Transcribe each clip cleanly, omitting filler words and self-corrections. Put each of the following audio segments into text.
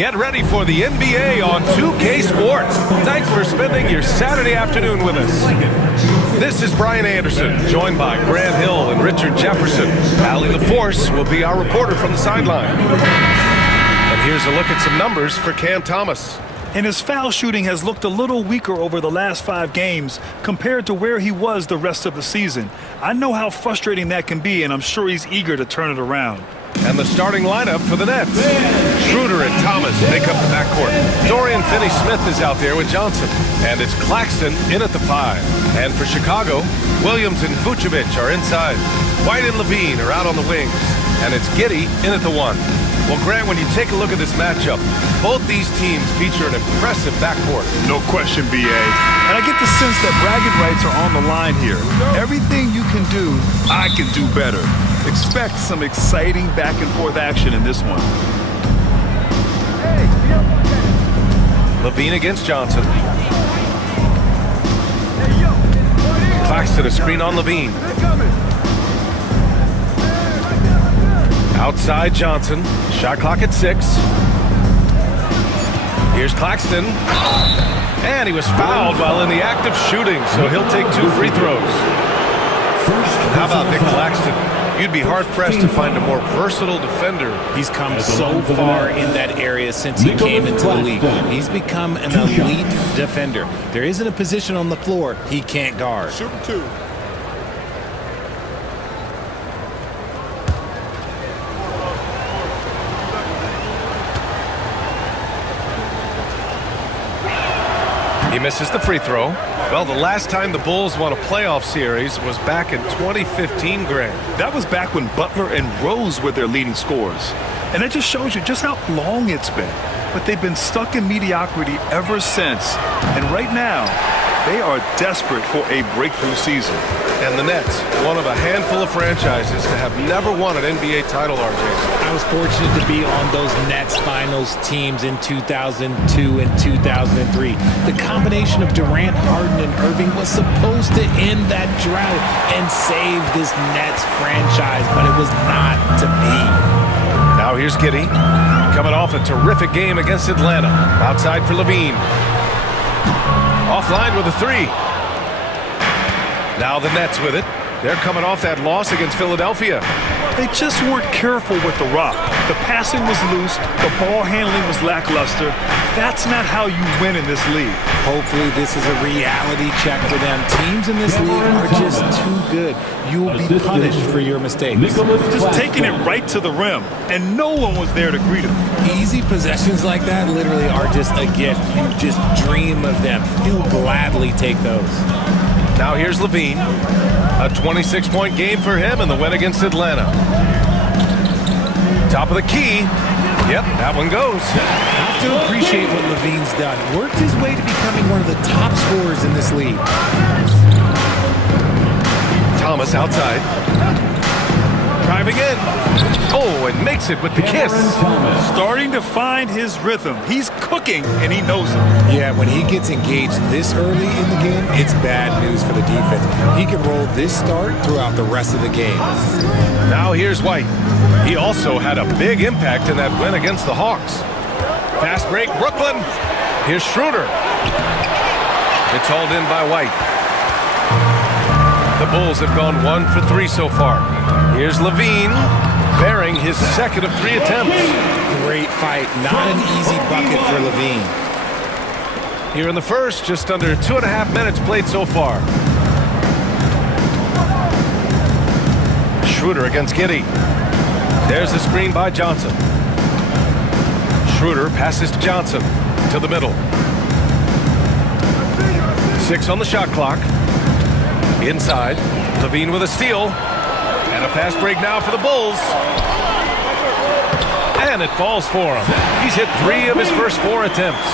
Get ready for the NBA on 2K Sports. Thanks for spending your Saturday afternoon with us. This is Brian Anderson, joined by Grant Hill and Richard Jefferson. Allie LaForce will be our reporter from the sideline. And here's a look at some numbers for Cam Thomas. And his foul shooting has looked a little weaker over the last 5 games compared to where he was the rest of the season. I know how frustrating that can be, and I'm sure he's eager to turn it around. And the starting lineup for the Nets. Schroeder and Thomas make up the backcourt. Dorian Finney-Smith is out there with Johnson. And it's Claxton in at the 5. And for Chicago, Williams and Vucevic are inside. White and Levine are out on the wings. And it's Giddey in at the 1. Well, Grant, when you take a look at this matchup, both these teams feature an impressive backcourt. No question, B.A. And I get the sense that bragging rights are on the line here. Everything you can do, I can do better. Expect some exciting back-and-forth action in this one. Levine against Johnson. Claxton a screen on Levine. Outside Johnson. Shot clock at 6. Here's Claxton. And he was fouled while in the act of shooting, so he'll take 2 free throws. How about Nick Claxton? You'd be hard-pressed to find a more versatile defender. He's come so far in that area since he came into the league. He's become an elite defender. There isn't a position on the floor he can't guard. Shoot 2. He misses the free throw. Well, the last time the Bulls won a playoff series was back in 2015, Grant. That was back when Butler and Rose were their leading scorers. And that just shows you just how long it's been. But they've been stuck in mediocrity ever since. And right now, they are desperate for a breakthrough season. And the Nets, one of a handful of franchises to have never won an NBA title, RJ. I was fortunate to be on those Nets finals teams in 2002 and 2003. The combination of Durant, Harden, and Irving was supposed to end that drought and save this Nets franchise, but it was not to be. Now here's Giddey, coming off a terrific game against Atlanta. Outside for Levine. Offline with a 3. Now the Nets with it. They're coming off that loss against Philadelphia. They just weren't careful with the rock. The passing was loose. The ball handling was lackluster. That's not how you win in this league. Hopefully this is a reality check for them. Teams in this league are just too good. You will be punished for your mistakes. Just taking it right to the rim, and no one was there to greet him. Easy possessions like that literally are just a gift. You just dream of them. He'll gladly take those. Now here's Levine. A 26-point game for him in the win against Atlanta. Top of the key. Yep, that one goes. I have to appreciate what Levine's done. Worked his way to becoming one of the top scorers in this league. Thomas outside. Driving in. Oh, and makes it with the kiss. Starting to find his rhythm. He's cooking, and he knows it. Yeah, when he gets engaged this early in the game, it's bad news for the defense. He can roll this start throughout the rest of the game. Now here's White. He also had a big impact in that win against the Hawks. Fast break, Brooklyn. Here's Schroeder. It's hauled in by White. The Bulls have gone 1 for 3 so far. Here's Levine, bearing his second of 3 attempts. Great fight. Not an easy bucket for Levine. Here in the first, just under 2.5 minutes played so far. Schroeder against Giddey. There's the screen by Johnson. Schroeder passes to Johnson to the middle. 6 on the shot clock. Inside, Levine with a steal. And a fast break now for the Bulls. And it falls for him. He's hit 3 of his first 4 attempts.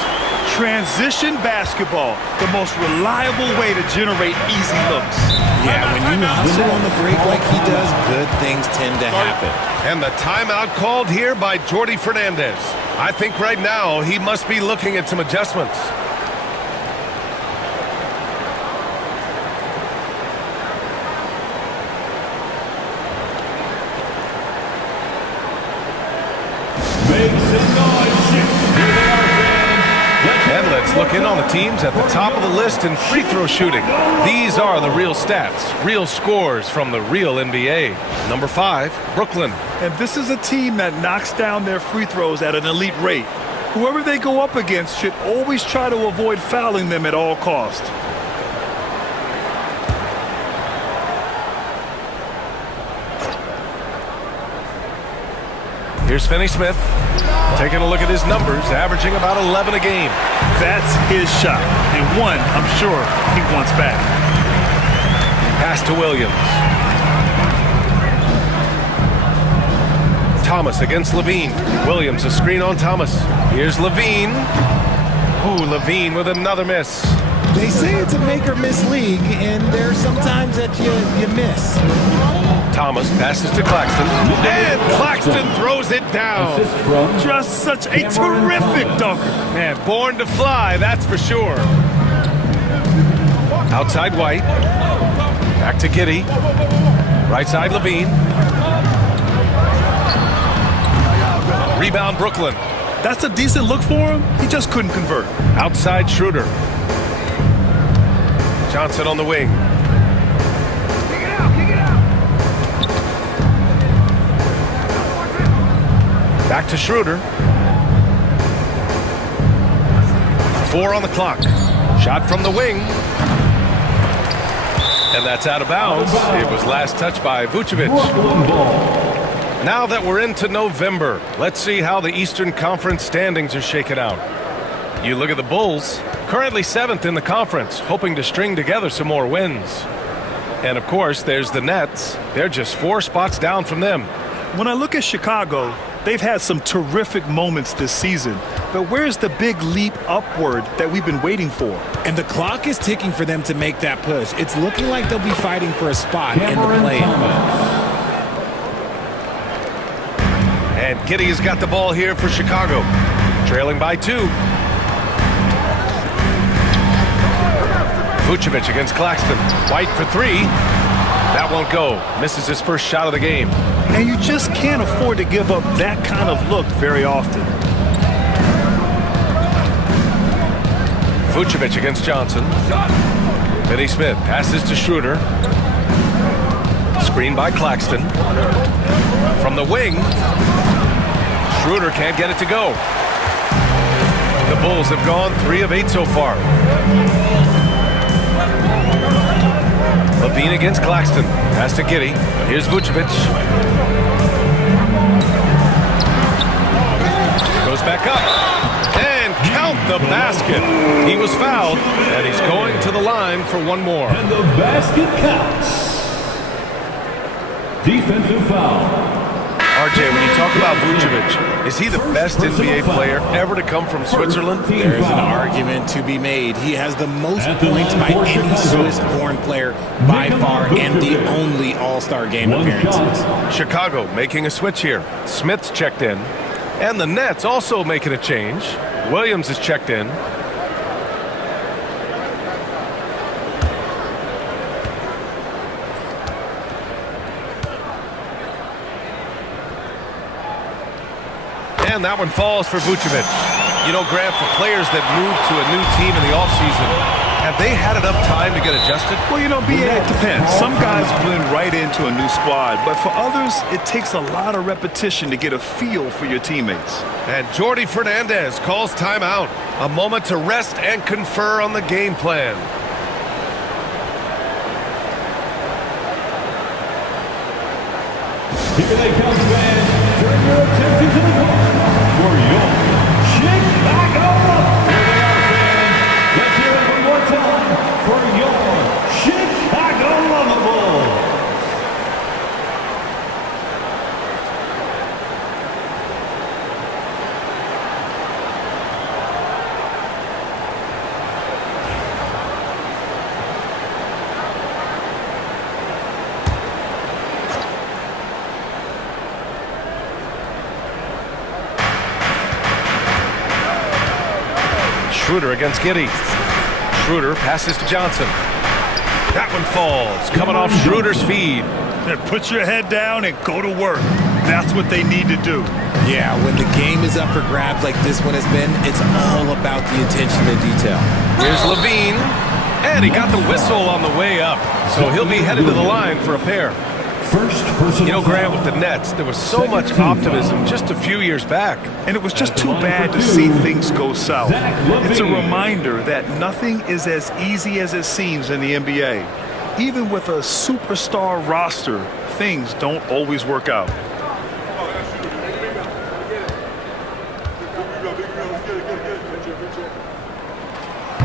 Transition basketball, the most reliable way to generate easy looks. Yeah, when you hustle on the break like he does, good things tend to happen. And the timeout called here by Jordi Fernandez. I think right now he must be looking at some adjustments. Make some noise. look in on the teams at the top of the list in free throw shooting. These are the real stats, real scores from the real NBA. Number 5, Brooklyn. And this is a team that knocks down their free throws at an elite rate. Whoever they go up against should always try to avoid fouling them at all costs. Here's Finney Smith taking a look at his numbers, averaging about 11 a game. That's his shot, and one I'm sure he wants back. Pass to Williams. Thomas against Levine. Williams a screen on Thomas. Here's Levine. Ooh, Levine with another miss. They say it's a make or miss league, and there's sometimes that you miss. Thomas passes to Claxton, and Claxton throws it down. Just such a terrific dunker. Man, born to fly, that's for sure. Outside White. Back to Giddey. Right side Levine. Rebound Brooklyn. That's a decent look for him. He just couldn't convert. Outside Schroeder. Johnson on the wing. Back to Schroeder. 4 on the clock. Shot from the wing. And that's out of bounds. It was last touched by Vucevic. Now that we're into November, let's see how the Eastern Conference standings are shaken out. You look at the Bulls, currently 7th in the conference, hoping to string together some more wins. And of course, there's the Nets. They're just 4 spots down from them. When I look at Chicago, they've had some terrific moments this season. But where's the big leap upward that we've been waiting for? And the clock is ticking for them to make that push. It's looking like they'll be fighting for a spot in the play-in. And Giddey has got the ball here for Chicago. Trailing by 2. Vucevic against Claxton. White for 3. That won't go. Misses his first shot of the game. And you just can't afford to give up that kind of look very often. Vucevic against Johnson. Finney Smith passes to Schroeder. Screen by Claxton. From the wing. Schroeder can't get it to go. The Bulls have gone 3 of 8 so far. Levine against Claxton. Pass to Giddey. Here's Vucevic. Goes back up. And count the basket. He was fouled, and he's going to the line for one more. And the basket counts. Defensive foul. RJ, when you talk about Vucevic, is he the best NBA player ever to come from Switzerland? There is an argument to be made. He has the most points by any Swiss-born player by far and the only All-Star game appearances. Chicago making a switch here. Smith's checked in. And the Nets also making a change. Williams is checked in. And that one falls for Vucevic. You know, Grant, for players that move to a new team in the offseason, have they had enough time to get adjusted? Well, you know, it depends. Some guys blend right into a new squad, but for others, it takes a lot of repetition to get a feel for your teammates. And Jordi Fernandez calls timeout. A moment to rest and confer on the game plan. Here they come, fans. Turn your attention to the court for your Chicago. Here they are, fans. Let's hear it one more time for your Chicago Bulls. Schroeder against Giddey. Schroeder passes to Johnson. That one falls, coming off Schroeder's feed. Then put your head down and go to work. That's what they need to do. Yeah, when the game is up for grabs like this one has been, it's all about the attention to detail. Here's Levine, and he got the whistle on the way up, so he'll be headed to the line for a pair. First person. You know, Graham, with the Nets, there was so much optimism just a few years back. And it was just too bad to see things go south. It's a reminder that nothing is as easy as it seems in the NBA. Even with a superstar roster, things don't always work out.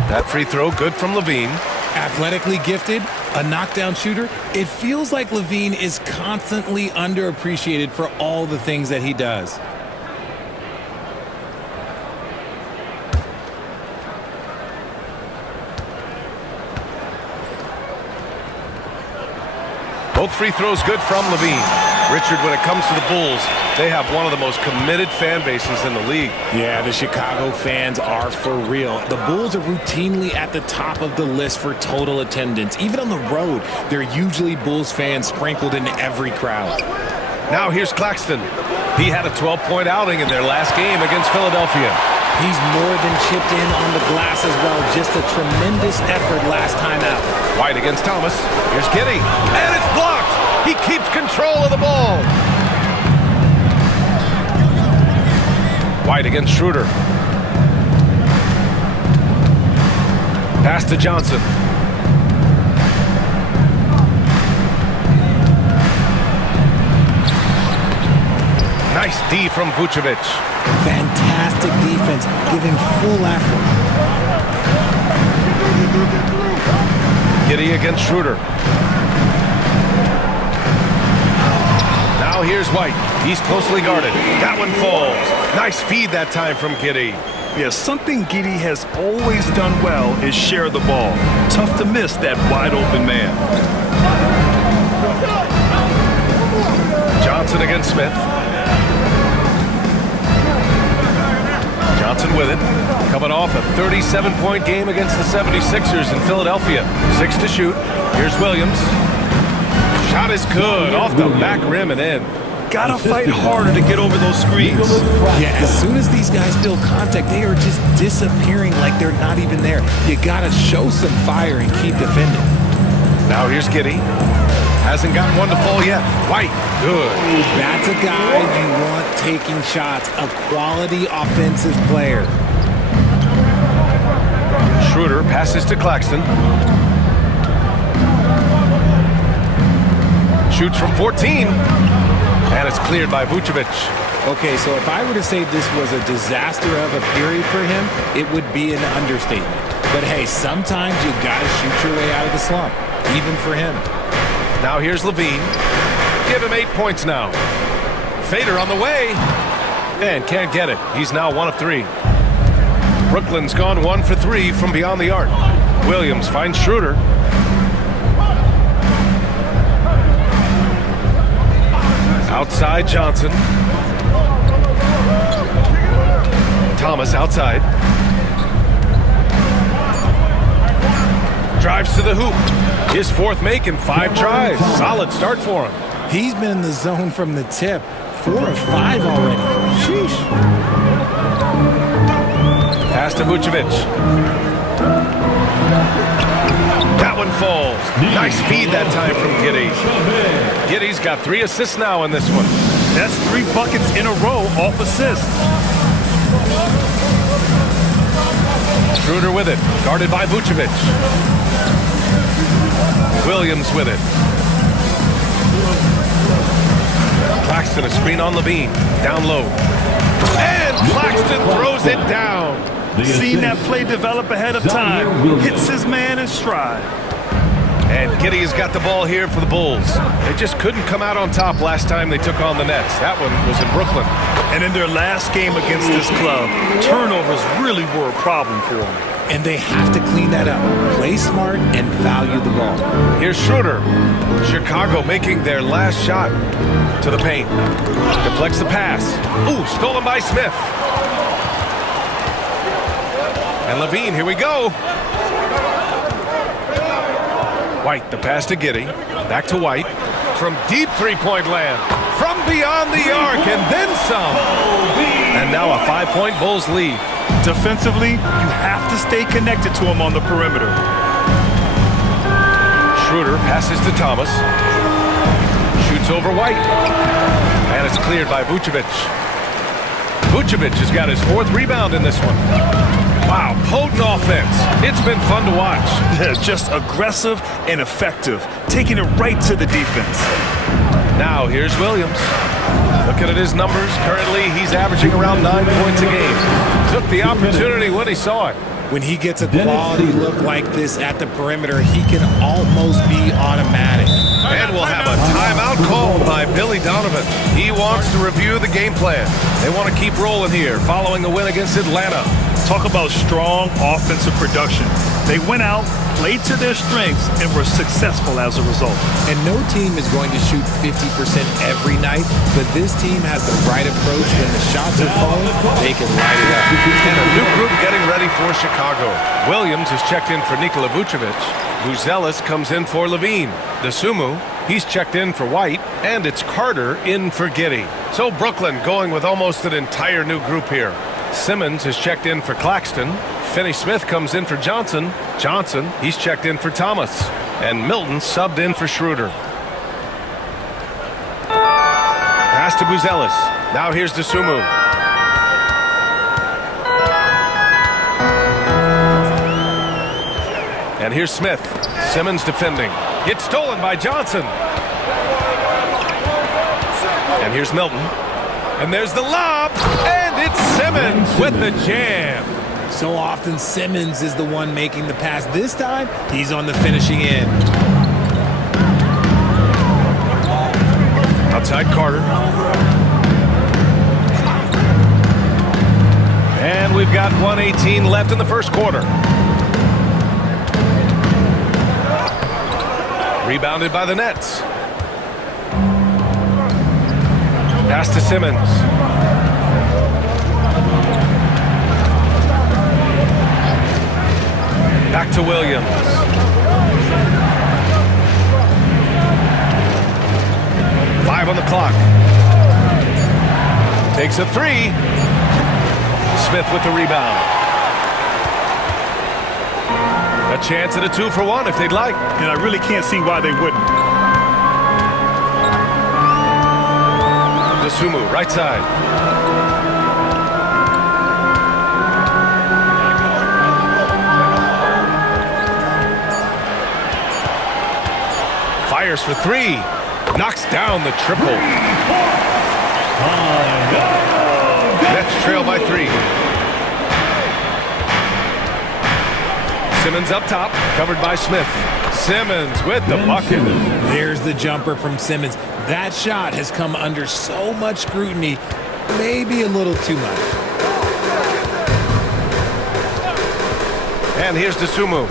That free throw good from Levine. Athletically gifted, a knockdown shooter, it feels like Levine is constantly underappreciated for all the things that he does. Both free throws good from Levine. Richard, when it comes to the Bulls, they have one of the most committed fan bases in the league. Yeah, the Chicago fans are for real. The Bulls are routinely at the top of the list for total attendance. Even on the road, there are usually Bulls fans sprinkled in every crowd. Now here's Claxton. He had a 12-point outing in their last game against Philadelphia. He's more than chipped in on the glass as well. Just a tremendous effort last time out. White against Thomas. Here's Giddey. And it's blocked. He keeps control of the ball. White against Schroeder. Pass to Johnson. Nice D from Vucevic. Fantastic defense, giving full effort. Giddey against Schroeder. Now here's White. He's closely guarded. That one falls. Nice feed that time from Giddey. Yeah, something Giddey has always done well is share the ball. Tough to miss that wide open man. Johnson against Smith. Johnson with it. Coming off a 37-point game against the 76ers in Philadelphia. 6 to shoot. Here's Williams. Shot is good. Off the back rim and in. Gotta fight harder to get over those screens. Yeah, as soon as these guys feel contact, they are just disappearing like they're not even there. You gotta show some fire and keep defending. Now here's Giddey. Hasn't gotten one to fall yet. White, good. That's a guy you want taking shots, a quality offensive player. Schroeder passes to Claxton. Shoots from 14. And it's cleared by Vucevic. Okay, so if I were to say this was a disaster of a period for him, it would be an understatement. But hey, sometimes you gotta shoot your way out of the slump, even for him. Now here's Levine. Give him 8 points now. Fader on the way. And can't get it. He's now 1 of 3. Brooklyn's gone 1 for 3 from beyond the arc. Williams finds Schroeder. Outside Johnson. Thomas outside. Drives to the hoop. His 4th make in 5 tries. Solid start for him. He's been in the zone from the tip. 4 of 5 already. Sheesh. Pass to Vucevic. That one falls. Nice feed that time from Giddey. Giddey's got 3 assists now in this one. That's 3 buckets in a row off assists. Schroeder with it. Guarded by Vucevic. Williams with it. Claxton a screen on Levine. Down low. And Claxton throws it down. Seen that play develop ahead of time. Hits his man in stride. And Giddey has got the ball here for the Bulls. They just couldn't come out on top last time they took on the Nets. That one was in Brooklyn. And in their last game against this club, turnovers really were a problem for them. And they have to clean that up. Play smart and value the ball. Here's Schroeder. Chicago making their last shot to the paint. Deflects the pass. Ooh, stolen by Smith. And Levine, here we go. White, the pass to Giddey. Back to White. From deep three-point land. from beyond the arc, and then some. And now a 5-point Bulls lead. Defensively, you have to stay connected to him on the perimeter. Schroeder passes to Thomas. Shoots over White. And it's cleared by Vucevic. Vucevic has got his 4th rebound in this one. Wow, potent offense. It's been fun to watch. Just aggressive and effective, taking it right to the defense. Now here's Williams. Looking at his numbers, currently he's averaging around 9 points a game. Took the opportunity when he saw it. When he gets a quality look like this at the perimeter, he can almost be automatic. And we'll have a timeout called by Billy Donovan. He wants to review the game plan. They want to keep rolling here following the win against Atlanta. Talk about strong offensive production. They went out, played to their strengths, and were successful as a result. And no team is going to shoot 50% every night, but this team has the right approach. When the shots are falling, they can light it up. And a new group getting ready for Chicago. Williams has checked in for Nikola Vucevic. Buzelis comes in for Levine. DeSumo, he's checked in for White. And it's Carter in for Giddey. So Brooklyn going with almost an entire new group here. Simmons has checked in for Claxton. Finney-Smith comes in for Johnson. Johnson, he's checked in for Thomas. And Milton subbed in for Schroeder. Pass to Buzelis. Now here's DeSumo. And here's Smith. Simmons defending. It's stolen by Johnson. And here's Milton. And there's the lob. And it's Simmons with the jam. So often Simmons is the one making the pass. This time, he's on the finishing end. Outside Carter. And we've got 1:18 left in the first quarter. Rebounded by the Nets. Pass to Simmons. Back to Williams. Five on the clock. Takes a 3. Smith with the rebound. A chance at a 2-for-1 if they'd like. And I really can't see why they wouldn't. DeSumo, right side. Fires for 3. Knocks down the triple. Nets trail by 3. Simmons up top, covered by Smith. Simmons with the bucket. There's the jumper from Simmons. That shot has come under so much scrutiny, maybe a little too much. And here's DeSumo.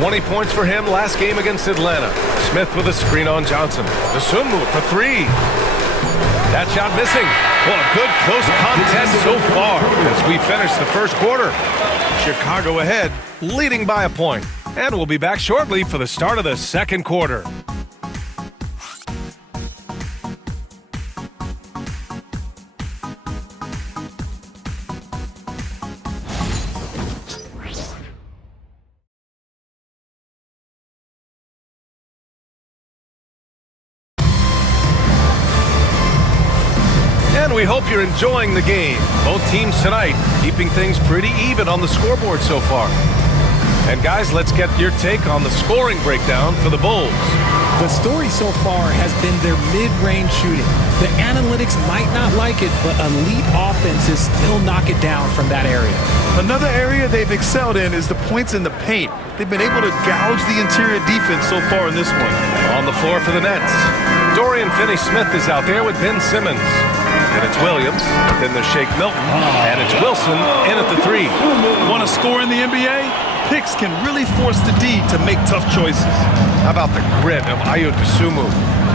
20 points for him last game against Atlanta. Smith with a screen on Johnson. DeSumo for 3. That shot missing. Well, a good close contest so far as we finish the first quarter. Chicago ahead, leading by a point. And we'll be back shortly for the start of the second quarter. We hope you're enjoying the game. Both teams tonight keeping things pretty even on the scoreboard so far. And guys, let's get your take on the scoring breakdown for the Bulls. The story so far has been their mid-range shooting. The analytics might not like it, but elite offenses still knock it down from that area. Another area they've excelled in is the points in the paint. They've been able to gouge the interior defense so far in this one. On the floor for the Nets, Dorian Finney-Smith is out there with Ben Simmons. And it's Williams, then there's Shake Milton, and it's Wilson in at the 3. Want to score in the NBA? Picks can really force the D to make tough choices. How about the grit of Ayo DeSumo?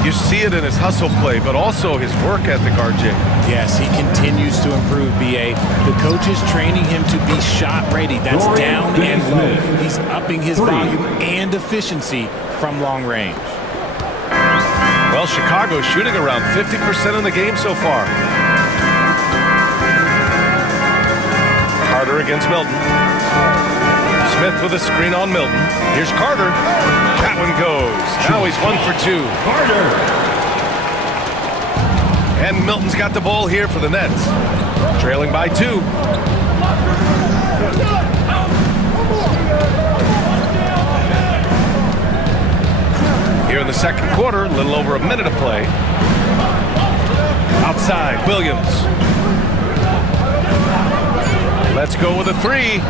You see it in his hustle play, but also his work ethic, RJ. Yes, he continues to improve, BA. The coach is training him to be shot ready. That's down and low. He's upping his volume and efficiency from long range. Well, Chicago's shooting around 50% in the game so far. Carter against Milton. Smith with a screen on Milton. Here's Carter. That one goes. Now he's 1 for 2. Carter. And Milton's got the ball here for the Nets. Trailing by 2. Here in the second quarter, a little over a minute of play. Outside, Williams. Let's go with a 3.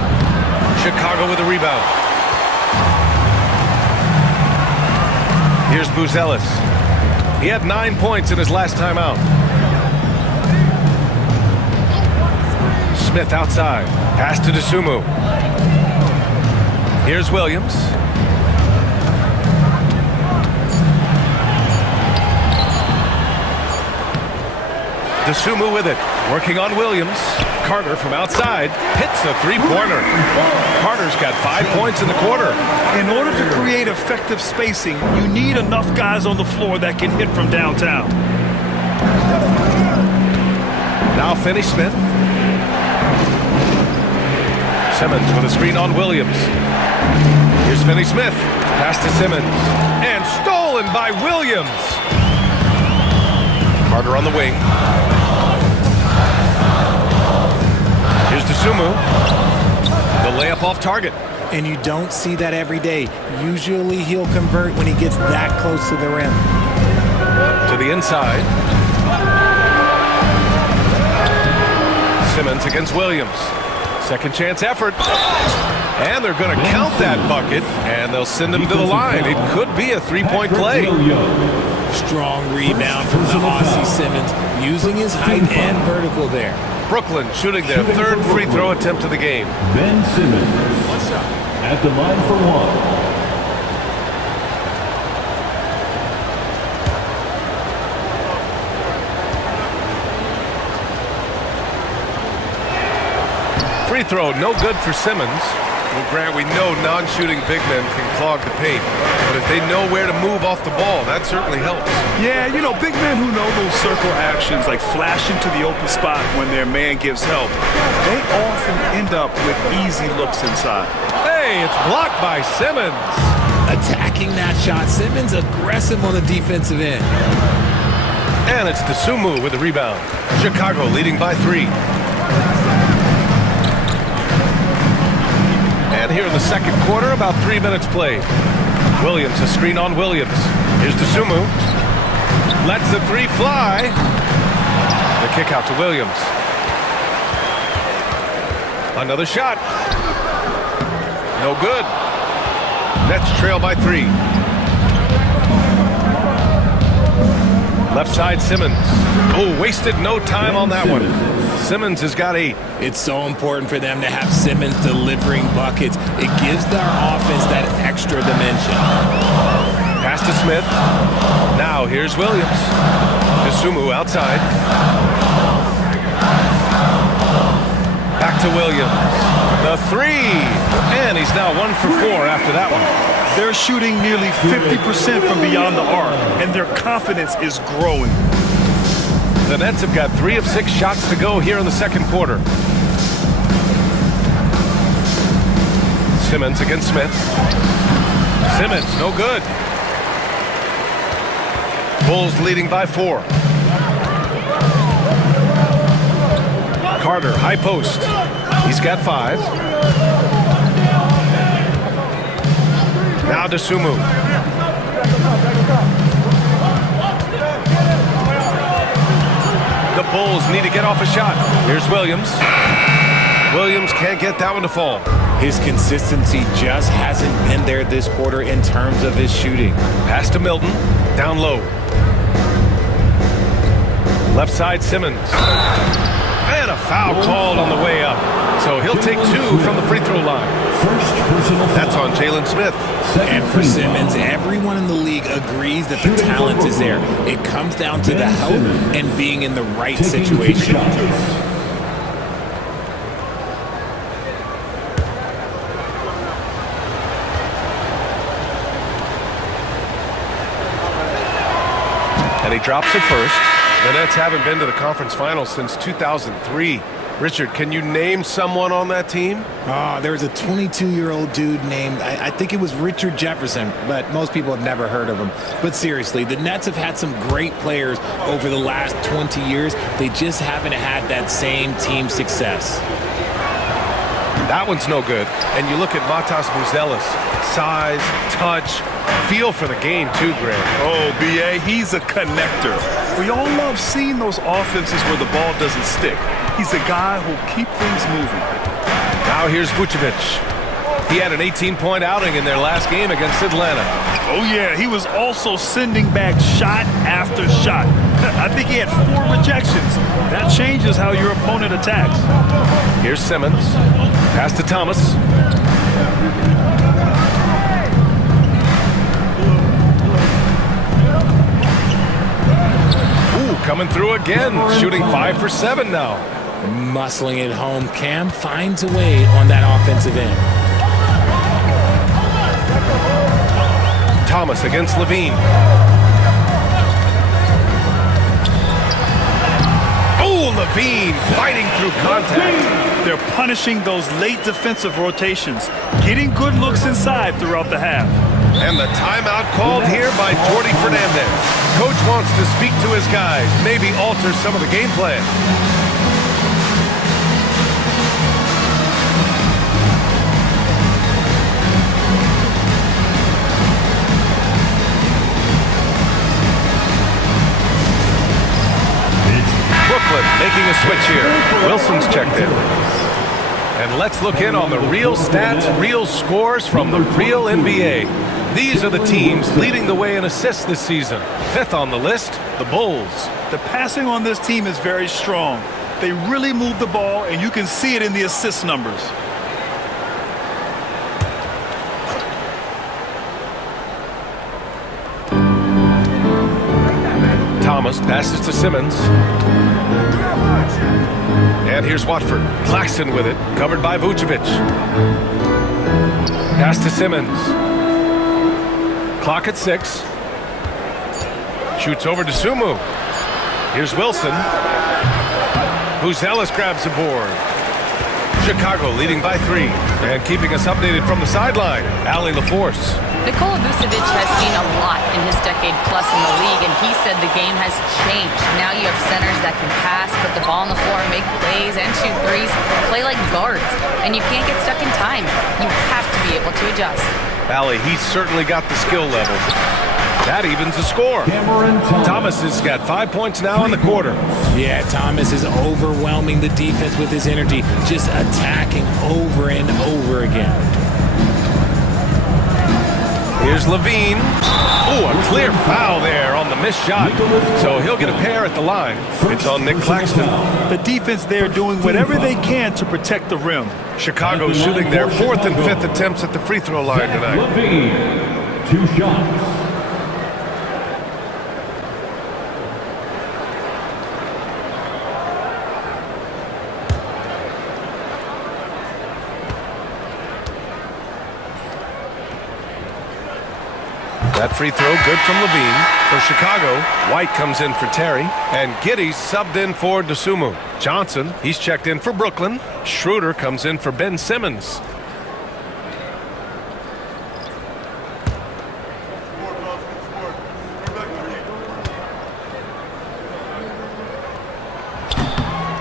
Chicago with a rebound. Here's Buzelis. He had 9 points in his last time out. Smith outside. Pass to Dosunmu. Here's Williams. Dosunmu with it. Working on Williams. Carter from outside hits a three-pointer. Carter's got 5 points in the quarter. In order to create effective spacing, you need enough guys on the floor that can hit from downtown. Now Finney-Smith. Simmons with a screen on Williams. Here's Finney-Smith. Pass to Simmons. And stolen by Williams. Carter on the wing. Here's Dosunmu. The layup off target. And you don't see that every day. Usually he'll convert when he gets that close to the rim. To the inside. Simmons against Williams. Second chance effort. And they're going to count that bucket. And they'll send him to the line. It could be a three-point play. Strong rebound from the Aussie Simmons, using his height and vertical there. Brooklyn shooting their third free throw attempt of the game. Ben Simmons at the line for 1. Free throw, no good for Simmons. Well, Grant, we know non-shooting big men can clog the paint, but if they know where to move off the ball, that certainly helps. Yeah, you know, big men who know those circle actions, like flashing to the open spot when their man gives help, they often end up with easy looks inside. Hey, it's blocked by Simmons. Attacking that shot, Simmons aggressive on the defensive end. And it's Dosunmu with the rebound. Chicago leading by 3. And here in the second quarter, about 3 minutes played. Williams, a screen on Williams. Here's Dosunmu. Lets the 3 fly. The kick out to Williams. Another shot. No good. Nets trail by 3. Left side, Simmons. Oh, wasted no time on that one. Simmons has got 8. It's so important for them to have Simmons delivering buckets. It gives their offense that extra dimension. Pass to Smith. Now here's Williams. Dosunmu outside. Back to Williams. The 3. And he's now 1 for 4 after that one. They're shooting nearly 50% from beyond the arc, and their confidence is growing. The Nets have got 3 of 6 shots to go here in the second quarter. Simmons against Smith. Simmons, no good. Bulls leading by 4. Carter, high post. He's got 5. Now Dosunmu. The Bulls need to get off a shot. Here's Williams. Williams can't get that one to fall. His consistency just hasn't been there this quarter in terms of his shooting. Pass to Milton. Down low. Left side, Simmons. And a foul called on the way up. So he'll take 2 from the free throw line. That's on Jalen Smith. And for Simmons, everyone in the league agrees that the talent is there. It comes down to the help and being in the right situation. And he drops it first. The Nets haven't been to the conference finals since 2003. Richard, can you name someone on that team? There was a 22-year-old dude named, I think it was Richard Jefferson, but most people have never heard of him. But seriously, the Nets have had some great players over the last 20 years. They just haven't had that same team success. That one's no good. And you look at Matas Buzelis. Size, touch, feel for the game too, Grant. Oh, B.A., he's a connector. We all love seeing those offenses where the ball doesn't stick. He's a guy who'll keep things moving. Now here's Vucevic. He had an 18-point outing in their last game against Atlanta. Oh, yeah, he was also sending back shot after shot. I think he had 4 rejections. That changes how your opponent attacks. Here's Simmons. Pass to Thomas. Ooh, coming through again. Shooting 5 for 7 now. Muscling it home. Cam finds a way on that offensive end. Thomas against Levine. Oh, Levine fighting through contact. They're punishing those late defensive rotations, getting good looks inside throughout the half. And the timeout called here by Jordi Fernandez. Coach wants to speak to his guys, maybe alter some of the game plan. Brooklyn making a switch here. Wilson's checked in. And let's look in on the real stats, real scores from the real NBA. These are the teams leading the way in assists this season. 5th on the list, the Bulls. The passing on this team is very strong. They really move the ball, and you can see it in the assist numbers. Thomas passes to Simmons. And here's Watford. Claxton with it, covered by Vucevic. Pass to Simmons. Clock at 6. Shoots over to Sumu. Here's Wilson. Buzelis grabs the board. Chicago leading by 3. And keeping us updated from the sideline, Allie LaForce. Nikola Vucevic has seen a lot in his decade plus in the league, and he said the game has changed. Now you have centers that can pass, put the ball on the floor, make plays, and shoot threes, play like guards, and you can't get stuck in time. You have to be able to adjust. Allie, he's certainly got the skill level. That evens the score. Thomas has got 5 points now in the quarter. Yeah, Thomas is overwhelming the defense with his energy, just attacking over and over again. Here's Levine. Oh, a clear foul there on the missed shot. So he'll get a pair at the line. It's on Nick Claxton. The defense there doing whatever they can to protect the rim. Chicago shooting their 4th and 5th attempts at the free throw line tonight. Levine, 2 shots. That free throw good from Levine. For Chicago, White comes in for Terry, and Giddey's subbed in for Dosunmu. Johnson, he's checked in for Brooklyn. Schroeder comes in for Ben Simmons.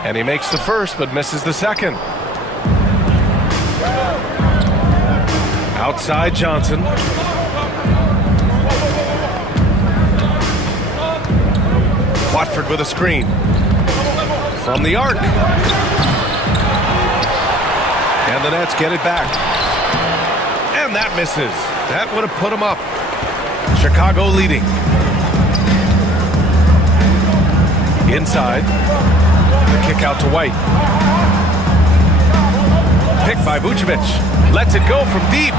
And he makes the first, but misses the second. Outside Johnson. Watford with a screen. From the arc. And the Nets get it back. And that misses. That would have put them up. Chicago leading. Inside. The kick out to White. Picked by Vucevic. Lets it go from deep.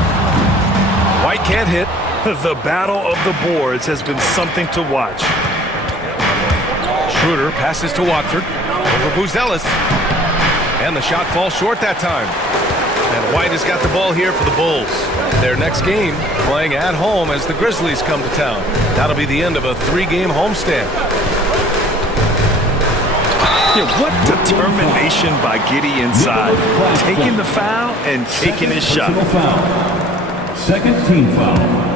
White can't hit. The battle of the boards has been something to watch. Schroeder passes to Watford over Buzelis. And the shot falls short that time. And White has got the ball here for the Bulls. Their next game playing at home as the Grizzlies come to town. That'll be the end of a 3-game homestand. Yeah, what determination by Giddey inside. Taking the foul and taking his shot. Foul. Second team foul.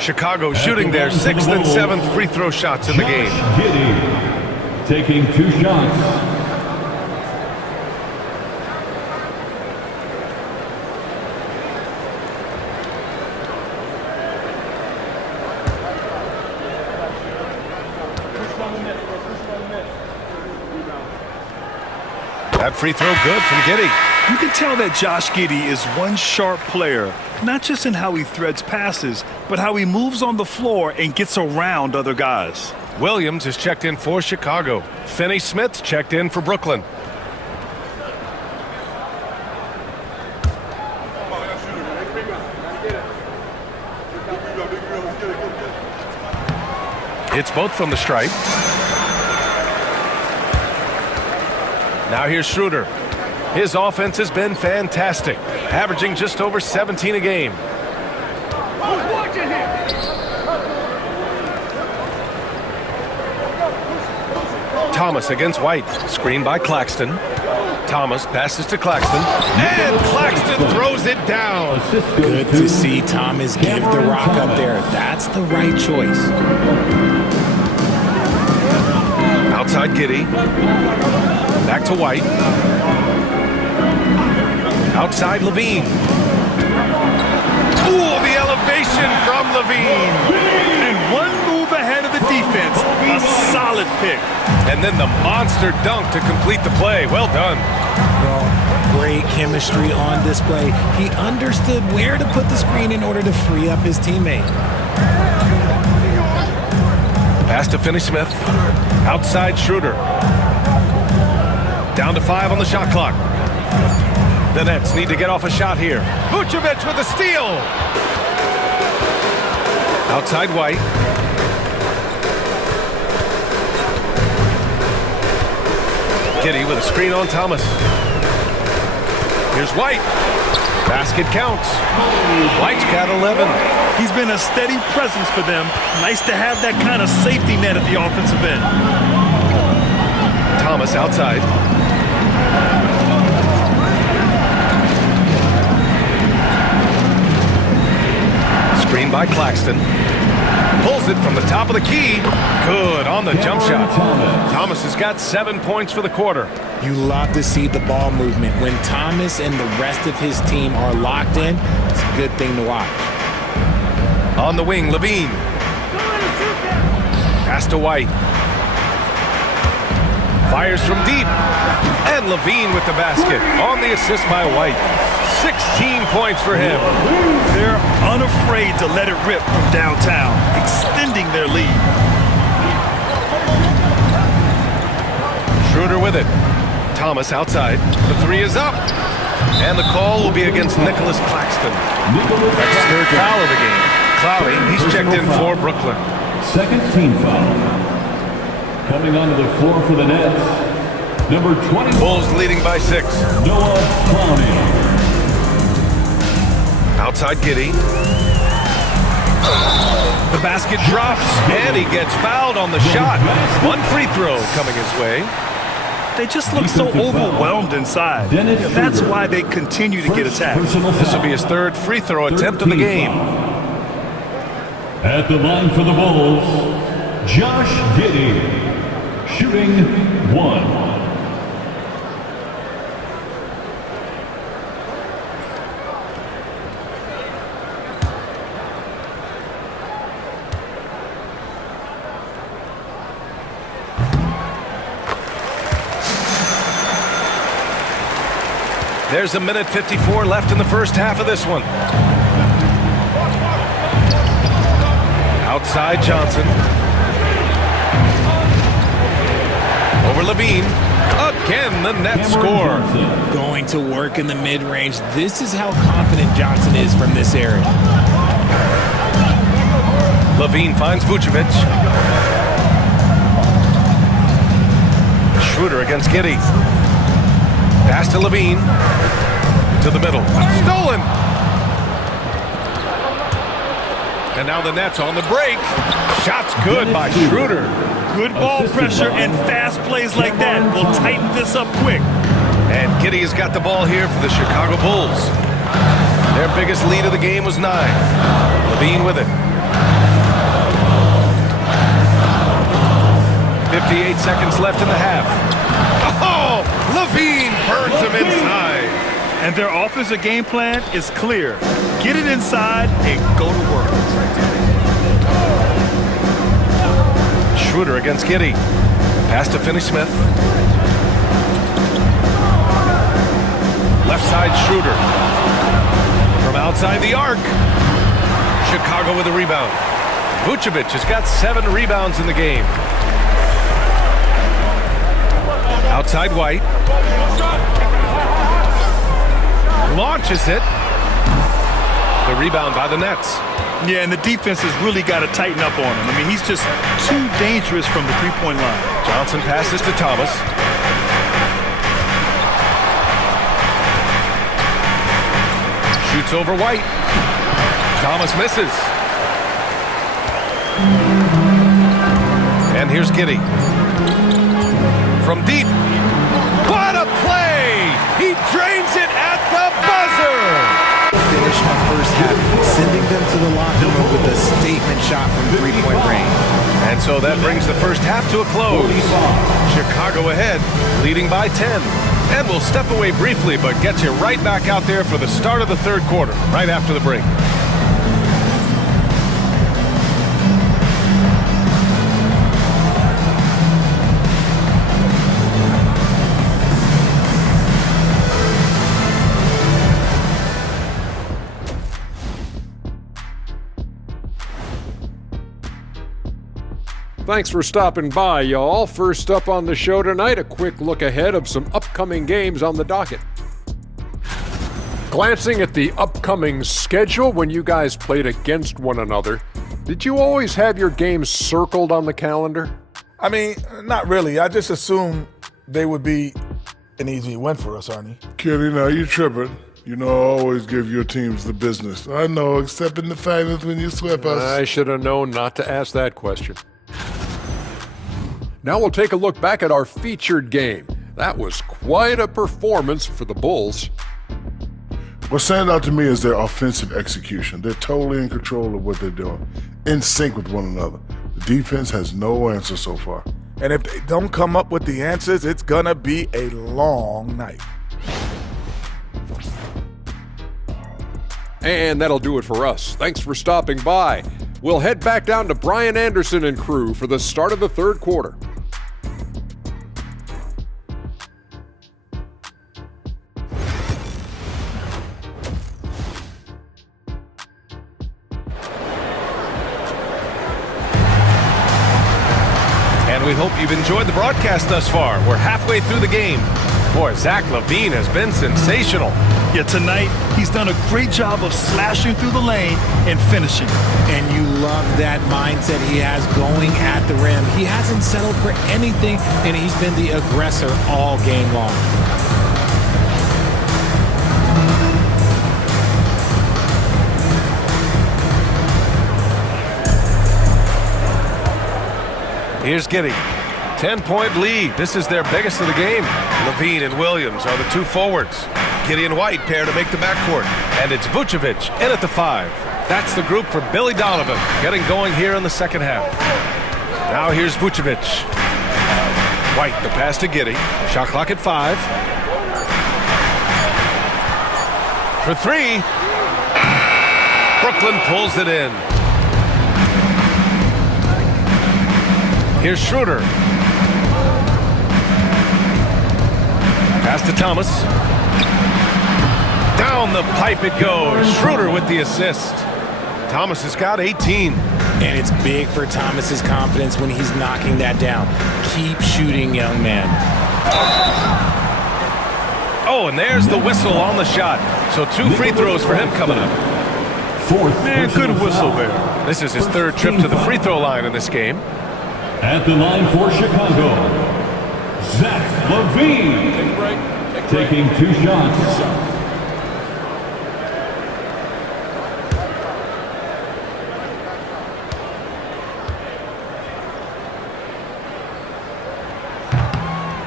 Chicago shooting their 6th and 7th free throw shots in the game. Giddey taking 2 shots. That free throw good from Giddey. You can tell that Josh Giddey is one sharp player, not just in how he threads passes, but how he moves on the floor and gets around other guys. Williams is checked in for Chicago. Finney Smith's checked in for Brooklyn. It's both from the stripe. Now here's Schroeder. His offense has been fantastic, averaging just over 17 a game. Thomas against White. Screen by Claxton. Thomas passes to Claxton. And Claxton throws it down. Good to see Thomas give the rock up there. That's the right choice. Outside Giddey. Back to White. Outside Levine. Ooh, the elevation from Levine. And one move ahead of the defense. A solid pick. And then the monster dunk to complete the play. Well done. Well, great chemistry on display. He understood where to put the screen in order to free up his teammate. Pass to Finney Smith. Outside Schroeder. Down to 5 on the shot clock. The Nets need to get off a shot here. Vucevic with a steal. Outside White. Giddey with a screen on Thomas. Here's White. Basket counts. White's got 11. He's been a steady presence for them. Nice to have that kind of safety net at the offensive end. Thomas outside. Screen by Claxton. Pulls it from the top of the key. Good on the jump shot. Thomas has got 7 points for the quarter. You love to see the ball movement. When Thomas and the rest of his team are locked in, it's a good thing to watch. On the wing, Levine. Pass to White. Fires from deep. And Levine with the basket. On the assist by White. 16 points for him. They're unafraid to let it rip from downtown, extending their lead. Schroeder with it. Thomas outside. The 3 is up. And the call will be against Nicholas Claxton. That's his 3rd foul of the game. Cloudy, he's checked in for Brooklyn. Second team foul. Coming onto the floor for the Nets, number 20. Bulls leading by 6. Noah Clowney. Outside Giddey. The basket drops, and he gets fouled on the shot. 1 free throw coming his way. They just look so overwhelmed inside. That's why they continue to get attacked. This will be his 3rd free throw attempt of the game. At the line for the Bulls, Josh Giddey, shooting 1. There's a minute 54 left in the first half of this one. Outside Johnson. Over Levine. Again, the net score. Going to work in the mid-range. This is how confident Johnson is from this area. Levine finds Vucevic. Schroeder against Giddey. Pass to Levine. To the middle. Stolen! And now the Nets on the break. Shots good by Schroeder. Good ball pressure and fast plays like that will tighten this up quick. And Giddey has got the ball here for the Chicago Bulls. Their biggest lead of the game was 9. Levine with it. 58 seconds left in the half. Oh! Levine burns him inside. And their offensive game plan is clear. Get it inside and go to work. Schroeder against Giddey. Pass to Finney-Smith. Left side Schroeder. From outside the arc. Chicago with a rebound. Vucevic has got 7 rebounds in the game. Outside White. Launches it. The rebound by the Nets. Yeah, and the defense has really got to tighten up on him. I mean, he's just too dangerous from the three-point line. Johnson passes to Thomas. Shoots over White. Thomas misses. And here's Giddey. From deep. What a play! He drains it at the buzzer! Finish the first half, sending them to the locker room with a statement shot from three-point range. And so that brings the first half to a close. Chicago ahead, leading by 10. And we'll step away briefly, but get you right back out there for the start of the third quarter, right after the break. Thanks for stopping by, y'all. First up on the show tonight, a quick look ahead of some upcoming games on the docket. Glancing at the upcoming schedule when you guys played against one another, did you always have your games circled on the calendar? I mean, not really. I just assumed they would be an easy win for us, Arnie. Kenny, now you tripping. You know I always give your teams the business. I know, except in the finals when you swept us. I should have known not to ask that question. Now we'll take a look back at our featured game. That was quite a performance for the Bulls. What stands out to me is their offensive execution. They're totally in control of what they're doing, in sync with one another. The defense has no answer so far. And if they don't come up with the answers, it's gonna be a long night. And that'll do it for us. Thanks for stopping by. We'll head back down to Brian Anderson and crew for the start of the third quarter. And we hope you've enjoyed the broadcast thus far. We're halfway through the game. Boy, Zach LaVine has been sensational. Yeah, tonight he's done a great job of slashing through the lane and finishing. And you love that mindset he has going at the rim. He hasn't settled for anything, and he's been the aggressor all game long. Here's Giddey. 10-point lead. This is their biggest of the game. Levine and Williams are the two forwards. Giddey and White pair to make the backcourt. And it's Vucevic in at the 5. That's the group for Billy Donovan getting going here in the second half. Now here's Vucevic. White, the pass to Giddey. Shot clock at 5. For 3. Brooklyn pulls it in. Here's Schroeder. Pass to Thomas. Down the pipe it goes. Schroeder with the assist. Thomas has got 18. And it's big for Thomas's confidence when he's knocking that down. Keep shooting, young man. Oh, and there's the whistle on the shot. So 2 free throws for him coming up. Man, good whistle there. This is his 3rd trip to the free throw line in this game. At the line for Chicago, Zach Levine taking 2 shots.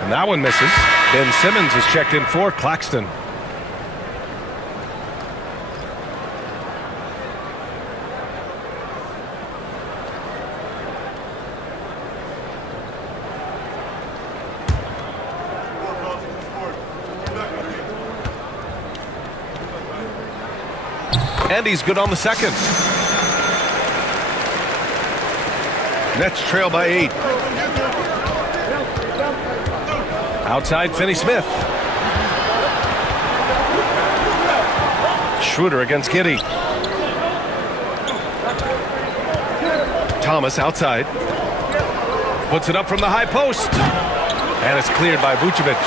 And that one misses. Ben Simmons is checked in for Claxton. And he's good on the second. Nets trail by 8. Outside, Finney-Smith. Schroeder against Giddey. Thomas outside. Puts it up from the high post. And it's cleared by Vucevic.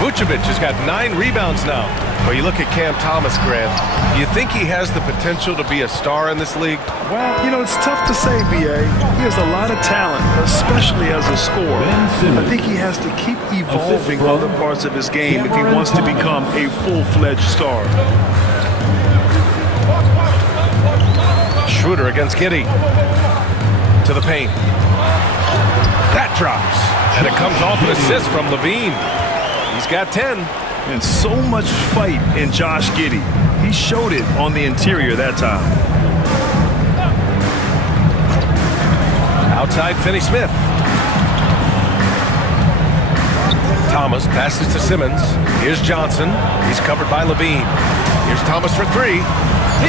Vucevic has got 9 rebounds now. Well, you look at Cam Thomas, Grant. You think he has the potential to be a star in this league? Well, you know, it's tough to say, B.A. He has a lot of talent, especially as a scorer. I think he has to keep evolving other parts of his game if he wants to become a full-fledged star. Schroeder against Giddey. To the paint. That drops. And it comes off an assist from Levine. He's got 10. And so much fight in Josh Giddey. He showed it on the interior that time. Outside, Finney-Smith. Thomas passes to Simmons. Here's Johnson. He's covered by Levine. Here's Thomas for 3.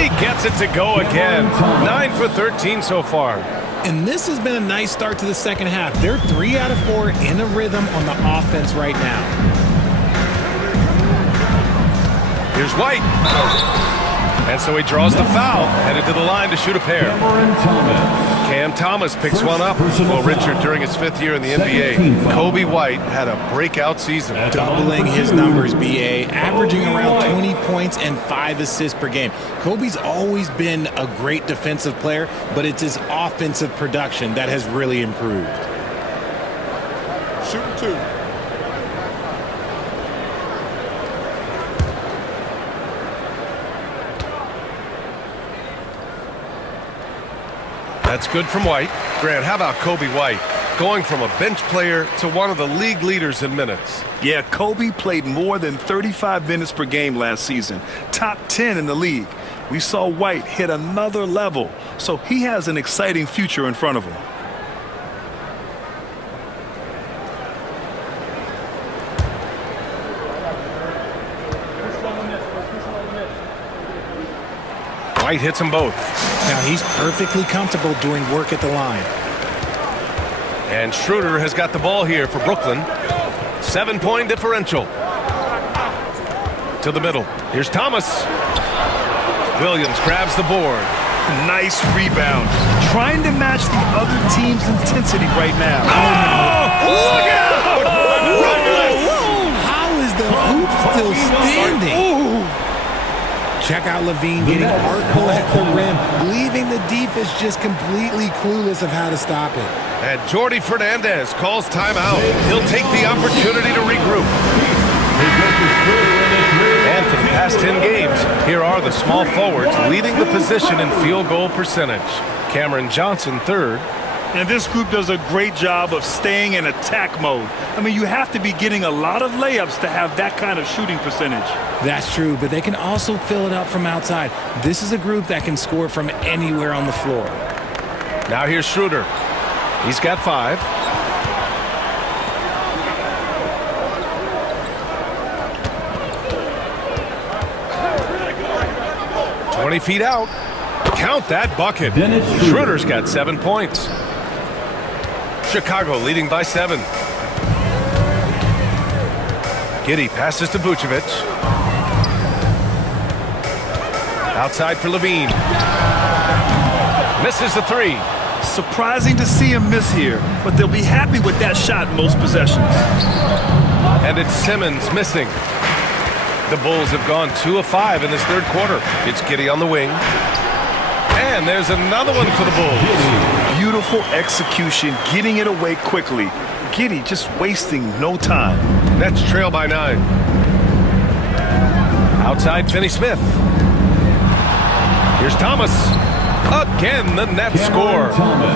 He gets it to go again. 9 for 13 so far. And this has been a nice start to the second half. They're 3 out of 4 in a rhythm on the offense right now. Here's White. And so he draws the foul, headed to the line to shoot a pair. Cam Thomas picks one up. Well, Richard, during his 5th year in the NBA, Kobe White had a breakout season. Doubling his numbers, B.A., averaging around 20 points and 5 assists per game. Kobe's always been a great defensive player, but it's his offensive production that has really improved. Shooting 2. That's good from White. Grant, how about Kobe White? Going from a bench player to one of the league leaders in minutes. Yeah, Kobe played more than 35 minutes per game last season. Top 10 in the league. We saw White hit another level, so he has an exciting future in front of him. White hits them both. Now he's perfectly comfortable doing work at the line. And Schroeder has got the ball here for Brooklyn. 7-point differential. To the middle. Here's Thomas. Williams grabs the board. Nice rebound. Trying to match the other team's intensity right now. Oh! Look out! How is the hoop still standing? Check out Levine getting artful at the rim, leaving the defense just completely clueless of how to stop it. And Jordi Fernandez calls timeout. He'll take the opportunity to regroup. And for the past 10 games, here are the small forwards leading the position in field goal percentage. Cameron Johnson, 3rd. And this group does a great job of staying in attack mode. I mean, you have to be getting a lot of layups to have that kind of shooting percentage. That's true, but they can also fill it up from outside. This is a group that can score from anywhere on the floor. Now here's Schroeder. He's got 5. "20 feet out. Count that bucket. Schroeder's got 7 points. Chicago leading by 7. Giddey passes to Vucevic. Outside for Levine. Misses the 3. Surprising to see him miss here, but they'll be happy with that shot most possessions. And it's Simmons missing. The Bulls have gone 2 of 5 in this 3rd quarter. It's Giddey on the wing. And there's another one for the Bulls. Beautiful execution, getting it away quickly. Giddey just wasting no time. Nets trail by 9. Outside, Finney-Smith. Here's Thomas. Again, the Nets score.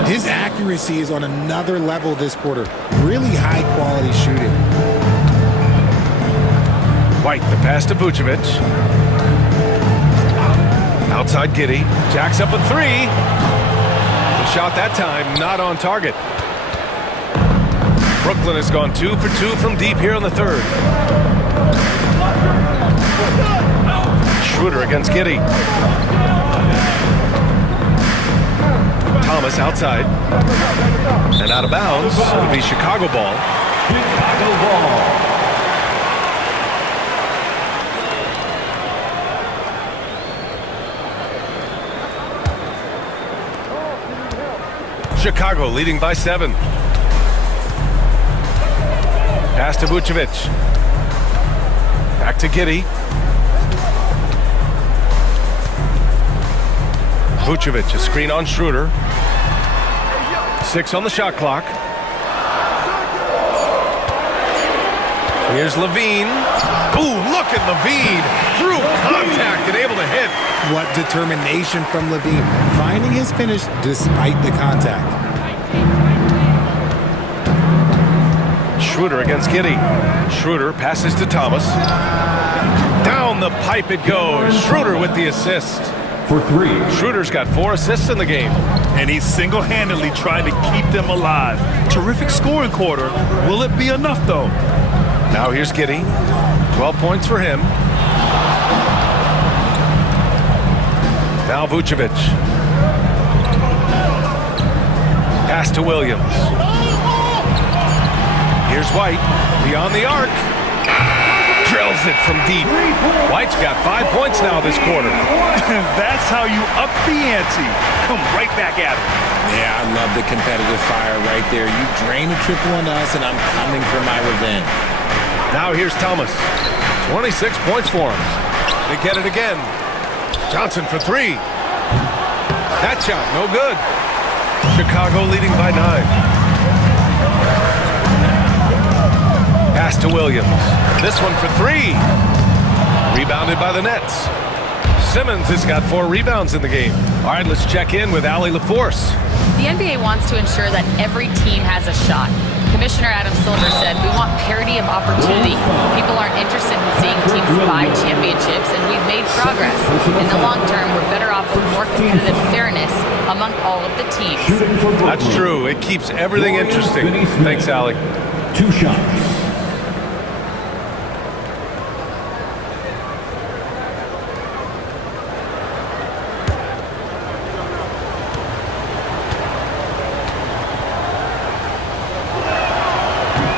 His accuracy is on another level this quarter. Really high-quality shooting. White, the pass to Vucevic. Outside Giddey. Jacks up a 3. The shot that time, not on target. Brooklyn has gone 2 for 2 from deep here in the third. Schroeder against Giddey. Thomas outside. And out of bounds. It'll be Chicago ball. Chicago ball. Chicago leading by 7. Pass to Vucevic. Back to Giddey. Vucevic, a screen on Schroeder. 6 on the shot clock. Here's Levine. Ooh, look at Levine. Through contact and able to hit. What determination from Levine. Finding his finish despite the contact. Schroeder against Giddey. Schroeder passes to Thomas. Down the pipe it goes. Schroeder with the assist. For 3. Schroeder's got 4 assists in the game. And he's single-handedly trying to keep them alive. Terrific scoring quarter. Will it be enough, though? Now here's Giddey. 12 points for him. Now Vucevic. Pass to Williams. Here's White. Beyond the arc. Drills it from deep. White's got 5 points now this quarter. That's how you up the ante. Come right back at him. Yeah, I love the competitive fire right there. You drain a triple on us, and I'm coming for my revenge. Now here's Thomas. 26 points for him. They get it again. Johnson for 3. That shot, no good. Chicago leading by 9. Pass to Williams. This one for 3. Rebounded by the Nets. Simmons has got 4 rebounds in the game. All right, let's check in with Allie LaForce. The NBA wants to ensure that every team has a shot. Commissioner Adam Silver said, "We want parity of opportunity. People aren't interested in seeing teams buy championships, and we've made progress. In the long term, we're better off with more competitive fairness among all of the teams." That's true. It keeps everything interesting. Thanks, Allie. 2 shots.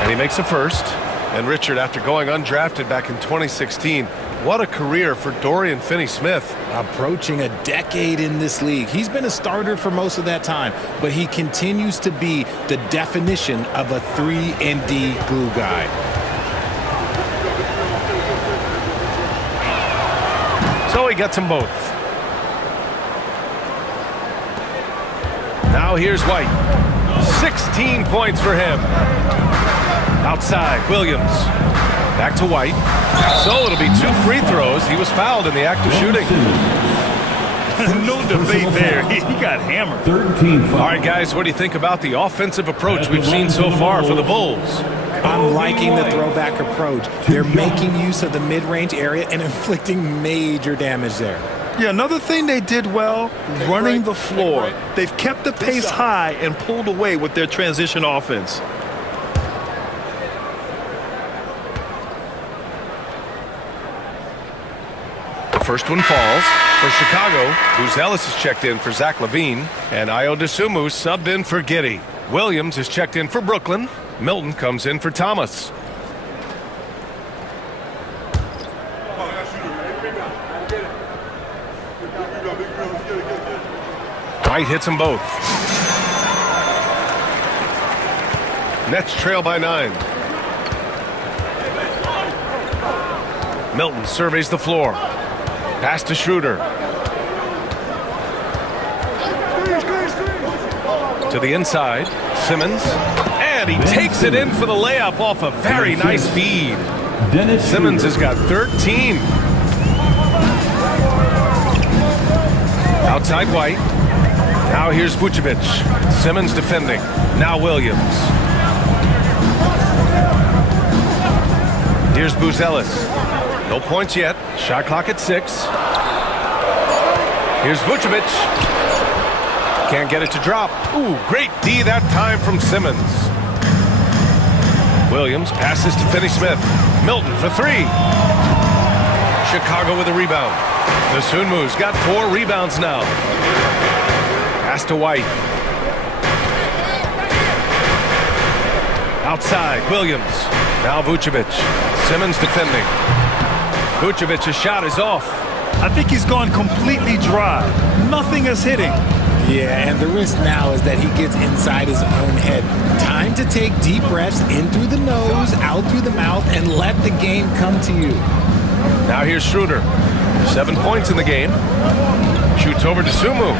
And he makes a first. And Richard, after going undrafted back in 2016, what a career for Dorian Finney-Smith. Approaching a decade in this league. He's been a starter for most of that time, but he continues to be the definition of a 3-and-D glue guy. So he gets them both. Now here's White. 16 points for him. Outside, Williams. Back to White. So it'll be 2 free throws. He was fouled in the act of shooting. No debate there. He got hammered. 13 fouls. All right, guys, what do you think about the offensive approach we've seen so far for the Bulls? I'm liking the throwback approach. They're making use of the mid-range area and inflicting major damage there. Yeah, another thing they did well, running the floor. They've kept the pace high and pulled away with their transition offense. First one falls for Chicago. Who's Ellis is checked in for Zach LaVine. And Ayo Dosunmu subbed in for Giddey. Williams is checked in for Brooklyn. Milton comes in for Thomas. White hits them both. Nets trail by 9. Milton surveys the floor. Pass to Schroeder. To the inside. Simmons. And And he takes it in for the layup off a very nice feed. Simmons has got 13. Outside White. Now here's Vucevic. Simmons defending. Now Williams. Here's Buzelis. No points yet. Shot clock at 6. Here's Vucevic. Can't get it to drop. Ooh, great D that time from Simmons. Williams passes to Finney-Smith. Milton for 3. Chicago with a rebound. Dosunmu's got 4 rebounds now. Pass to White. Outside, Williams. Now Vucevic. Simmons defending. Vucevic's shot is off. I think he's gone completely dry. Nothing is hitting. Yeah, and the risk now is that he gets inside his own head. Time to take deep breaths in through the nose, out through the mouth, and let the game come to you. Now here's Schroeder. 7 points in the game. Shoots over to Sumu.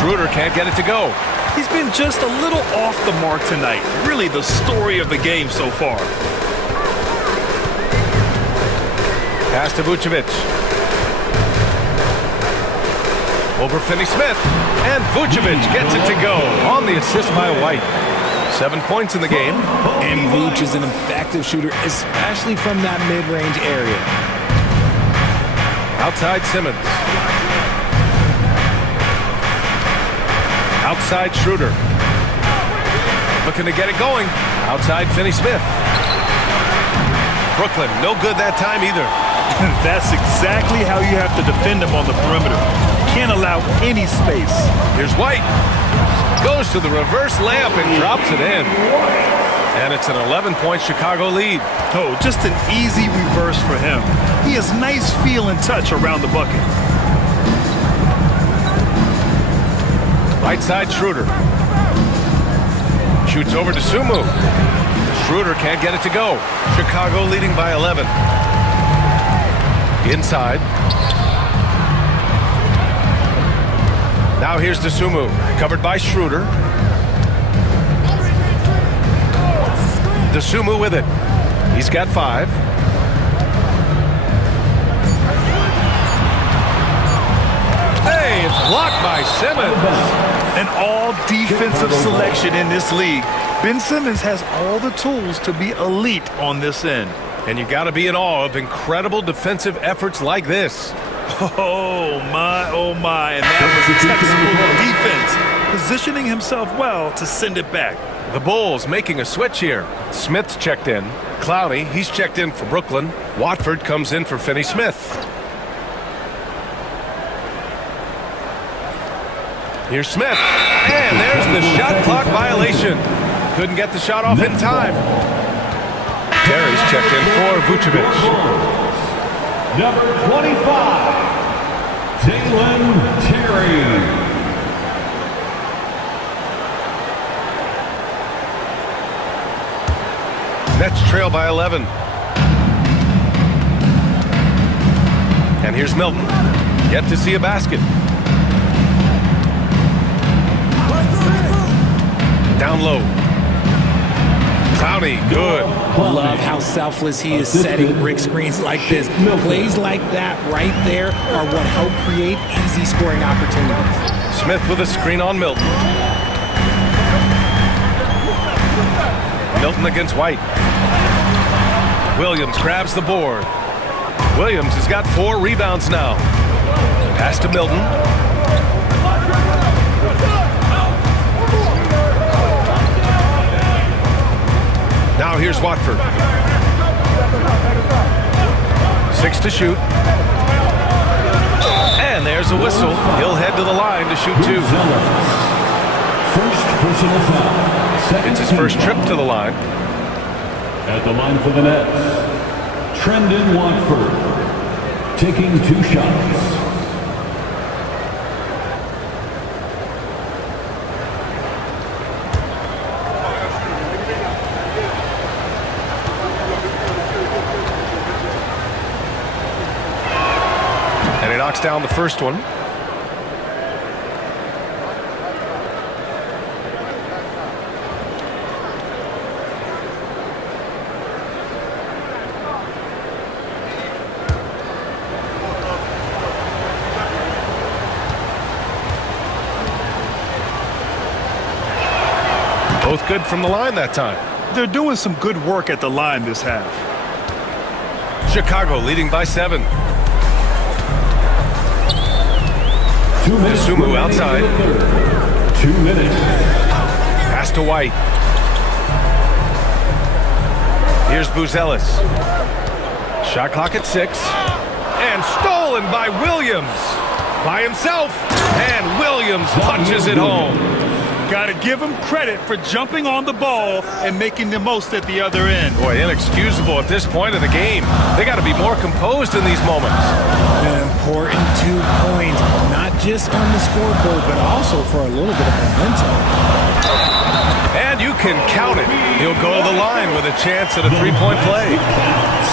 Schroeder can't get it to go. He's been just a little off the mark tonight. Really the story of the game so far. Pass to Vucevic. Over Finney-Smith. And Vucevic gets it to go on the assist by White. 7 points in the game. And Vuce is an effective shooter, especially from that mid-range area. Outside Simmons. Outside Schroeder. Looking to get it going. Outside Finney-Smith. Brooklyn, no good that time either. That's exactly how you have to defend him on the perimeter. Can't allow any space. Here's White. Goes to the reverse layup and drops it in. And it's an 11-point Chicago lead. Oh, just an easy reverse for him. He has nice feel and touch around the bucket. Right side Schroeder. Shoots over to Sumu. Schroeder can't get it to go. Chicago leading by 11. Inside. Now here's Dosunmu, covered by Schroeder. Dosunmu with it. He's got 5. Hey, it's blocked by Simmons. An all-defensive selection in this league. Ben Simmons has all the tools to be elite on this end. And you got to be in awe of incredible defensive efforts like this. Oh, my. And that was textbook defense, positioning himself well to send it back. The Bulls making a switch here. Smith's checked in. Clowney, he's checked in for Brooklyn. Watford comes in for Finney-Smith. Here's Smith. And there's the shot clock violation. Couldn't get the shot off in time. Terry's checked in for Vucevic. Number 25, Dalen Terry. Nets trail by 11. And here's Milton. Yet to see a basket. Down low. Clowney, good. Love how selfless he is setting brick screens like this. Plays like that right there are what help create easy scoring opportunities. Smith with a screen on Milton. Milton against White. Williams grabs the board. Williams has got 4 rebounds now. Pass to Milton. Now here's Watford. 6 to shoot. And there's a whistle. He'll head to the line to shoot 2. First personal foul. Second It's his first trip to the line. At the line for the Nets, Trendon Watford, taking 2 shots. And he knocks down the first one. Both good from the line that time. They're doing some good work at the line this half. Chicago leading by 7. 2 minutes. Sumu outside. 2 minutes. Pass to White. Here's Buzelis. Shot clock at 6. And stolen by Williams. By himself. And Williams punches it home. Got to give him credit for jumping on the ball and making the most at the other end. Boy, inexcusable at this point of the game. They got to be more composed in these moments. An important 2 points, not just on the scoreboard, but also for a little bit of momentum. And you can count it. He'll go to the line with a chance at a 3-point play.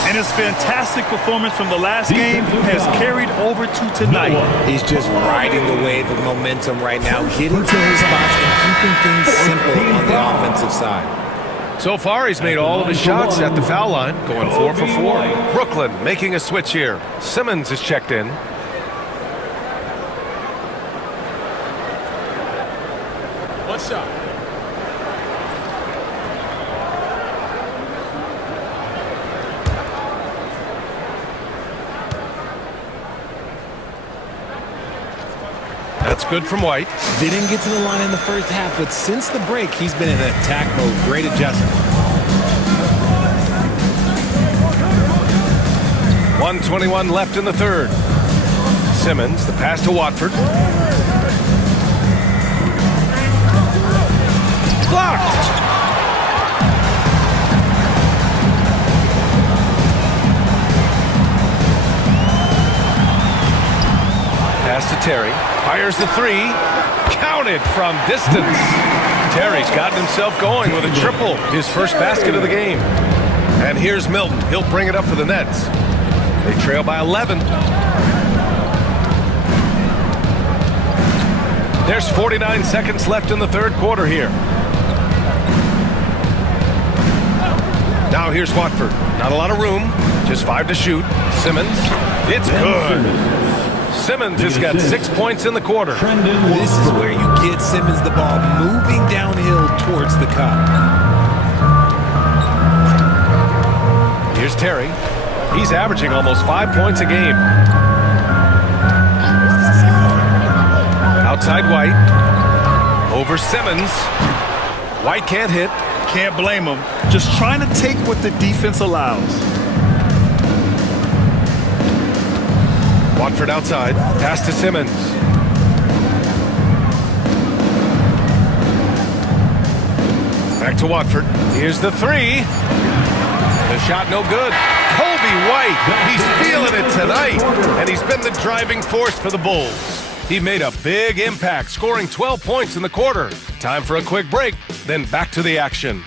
And his fantastic performance from the last game has carried over to tonight. He's just riding the wave of momentum right now, getting to his spots and keeping things simple on the offensive side. So far, he's made all of his shots at the foul line, going 4 for 4. Brooklyn making a switch here. Simmons is checked in. What's up? That's good from White. Didn't get to the line in the first half, but since the break, he's been in attack mode. Great adjustment. 1:21 left in the third. Simmons, the pass to Watford. Blocked! Pass to Terry. Fires the 3. Counted from distance. Terry's gotten himself going with a triple. His first basket of the game. And here's Milton. He'll bring it up for the Nets. They trail by 11. There's 49 seconds left in the third quarter here. Now here's Watford. Not a lot of room. Just 5 to shoot. Simmons. It's good. Simmons has got 6 points in the quarter. This is where you get Simmons the ball, moving downhill towards the cup. Here's Terry. He's averaging almost 5 points a game. Outside White. Over Simmons. White can't hit. Can't blame him. Just trying to take what the defense allows. Watford outside. Pass to Simmons. Back to Watford. Here's the 3. The shot no good. Kobe White. He's feeling it tonight. And he's been the driving force for the Bulls. He made a big impact, scoring 12 points in the quarter. Time for a quick break, then back to the action.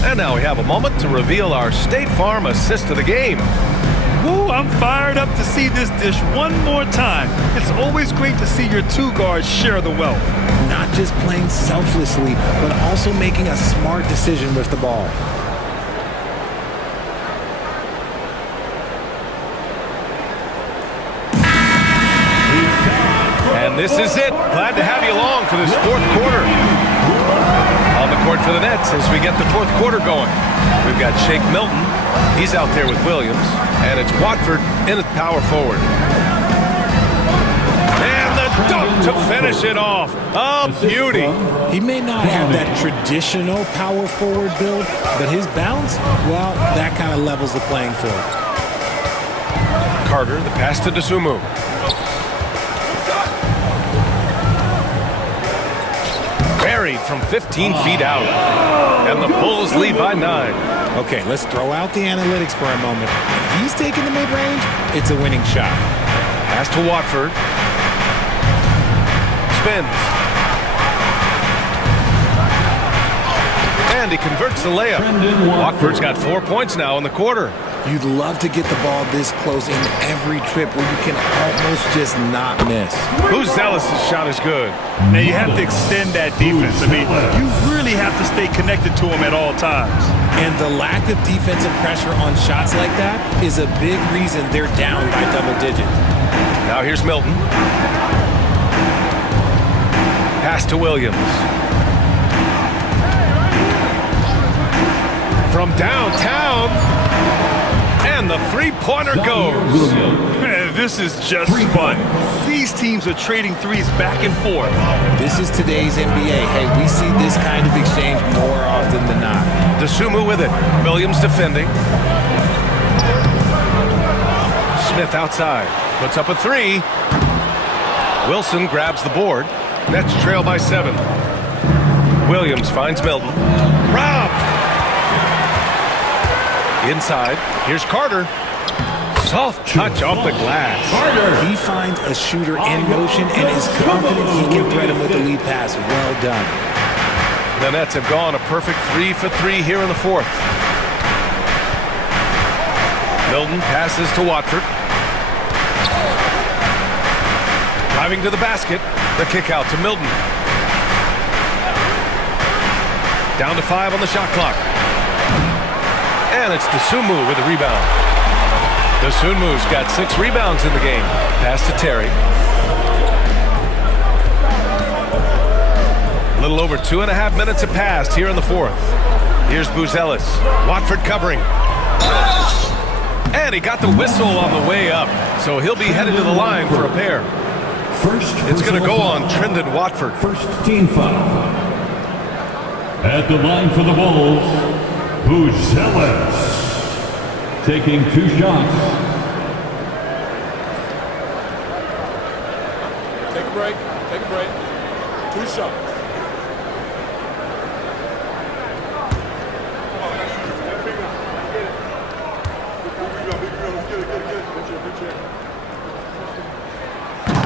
And now we have a moment to reveal our State Farm assist of the game. Woo, I'm fired up to see this dish one more time. It's always great to see your 2 guards share the wealth. Not just playing selflessly, but also making a smart decision with the ball. And this is it. Glad to have you along for this fourth quarter. On the court for the Nets as we get the fourth quarter going. We've got Shake Milton. He's out there with Williams. And it's Watford in at power forward. And the dunk to finish it off. A beauty. He may not have that traditional power forward build, but his bounce, well, that kind of levels the playing field. Carter, the pass to Dosunmu. Buried from 15 feet out. And the Bulls lead by 9. Okay, let's throw out the analytics for a moment. If he's taking the mid-range, it's a winning shot. Pass to Watford. Spins. And he converts the layup. Watford's got 4 points now in the quarter. You'd love to get the ball this close in every trip where you can almost just not miss. Buzelis' shot is good. Now you have to extend that defense. I mean, you really have to stay connected to him at all times. And the lack of defensive pressure on shots like that is a big reason they're down by double digits. Now here's Milton. Pass to Williams. From downtown. And the three-pointer goes. Man, this is just fun. These teams are trading threes back and forth. This is today's NBA. Hey, we see this kind of exchange more often than not. DeSumo with it. Williams defending. Smith outside. Puts up a three. Wilson grabs the board. Nets trail by 7. Williams finds Milton. Rob! Inside. Here's Carter. Soft touch off the glass. He finds a shooter in motion and is confident he can thread him with the lead pass. Well done. The Nets have gone a perfect 3 for 3 here in the 4th. Milton passes to Watford. Driving to the basket. The kick out to Milton. Down to 5 on the shot clock. And it's DeSumo with the rebound. DeSumo's got 6 rebounds in the game. Pass to Terry. A little over 2.5 minutes have passed here in the 4th. Here's Buzelis. Watford covering. And he got the whistle on the way up. So he'll be headed to the line for a pair. It's going to go on Trendon Watford. First team foul. At the line for the Wolves, Buzelis. Taking 2 shots. Take a break. Take a break. 2 shots.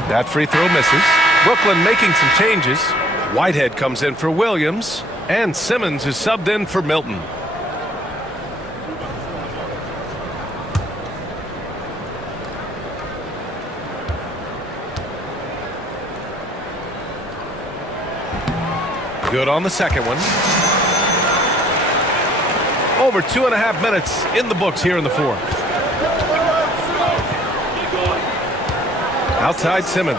That free throw misses. Brooklyn making some changes. Whitehead comes in for Williams, and Simmons is subbed in for Milton. Good on the second one. Over 2.5 minutes in the books here in the 4th. Outside Simmons.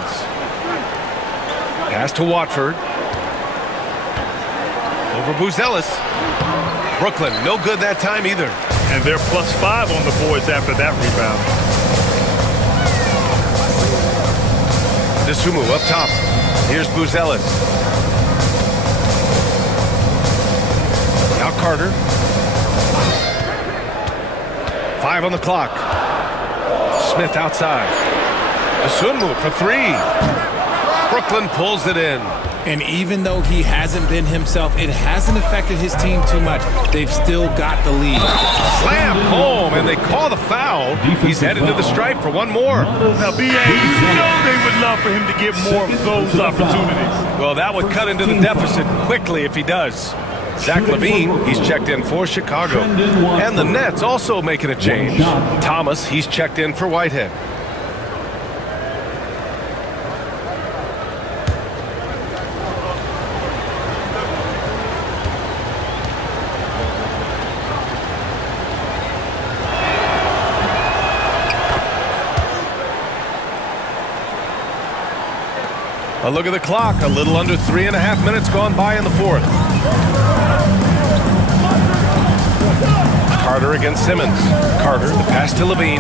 Pass to Watford. Over Buzelis. Brooklyn, no good that time either. And they're +5 on the boards after that rebound. DeSumo up top. Here's Buzelis. Now Carter. 5 on the clock. Smith outside. DeSumo for 3. Brooklyn pulls it in. And even though he hasn't been himself, it hasn't affected his team too much. They've still got the lead. Slam home, and they call the foul. He's headed to the stripe for one more. Now, BA, you know they would love for him to get more of those opportunities. Well, that would cut into the deficit quickly if he does. Zach LaVine, he's checked in for Chicago. And the Nets also making a change. Thomas, he's checked in for Whitehead. A look at the clock. A little under 3.5 minutes gone by in the 4th. Carter against Simmons. Carter, the pass to LaVine.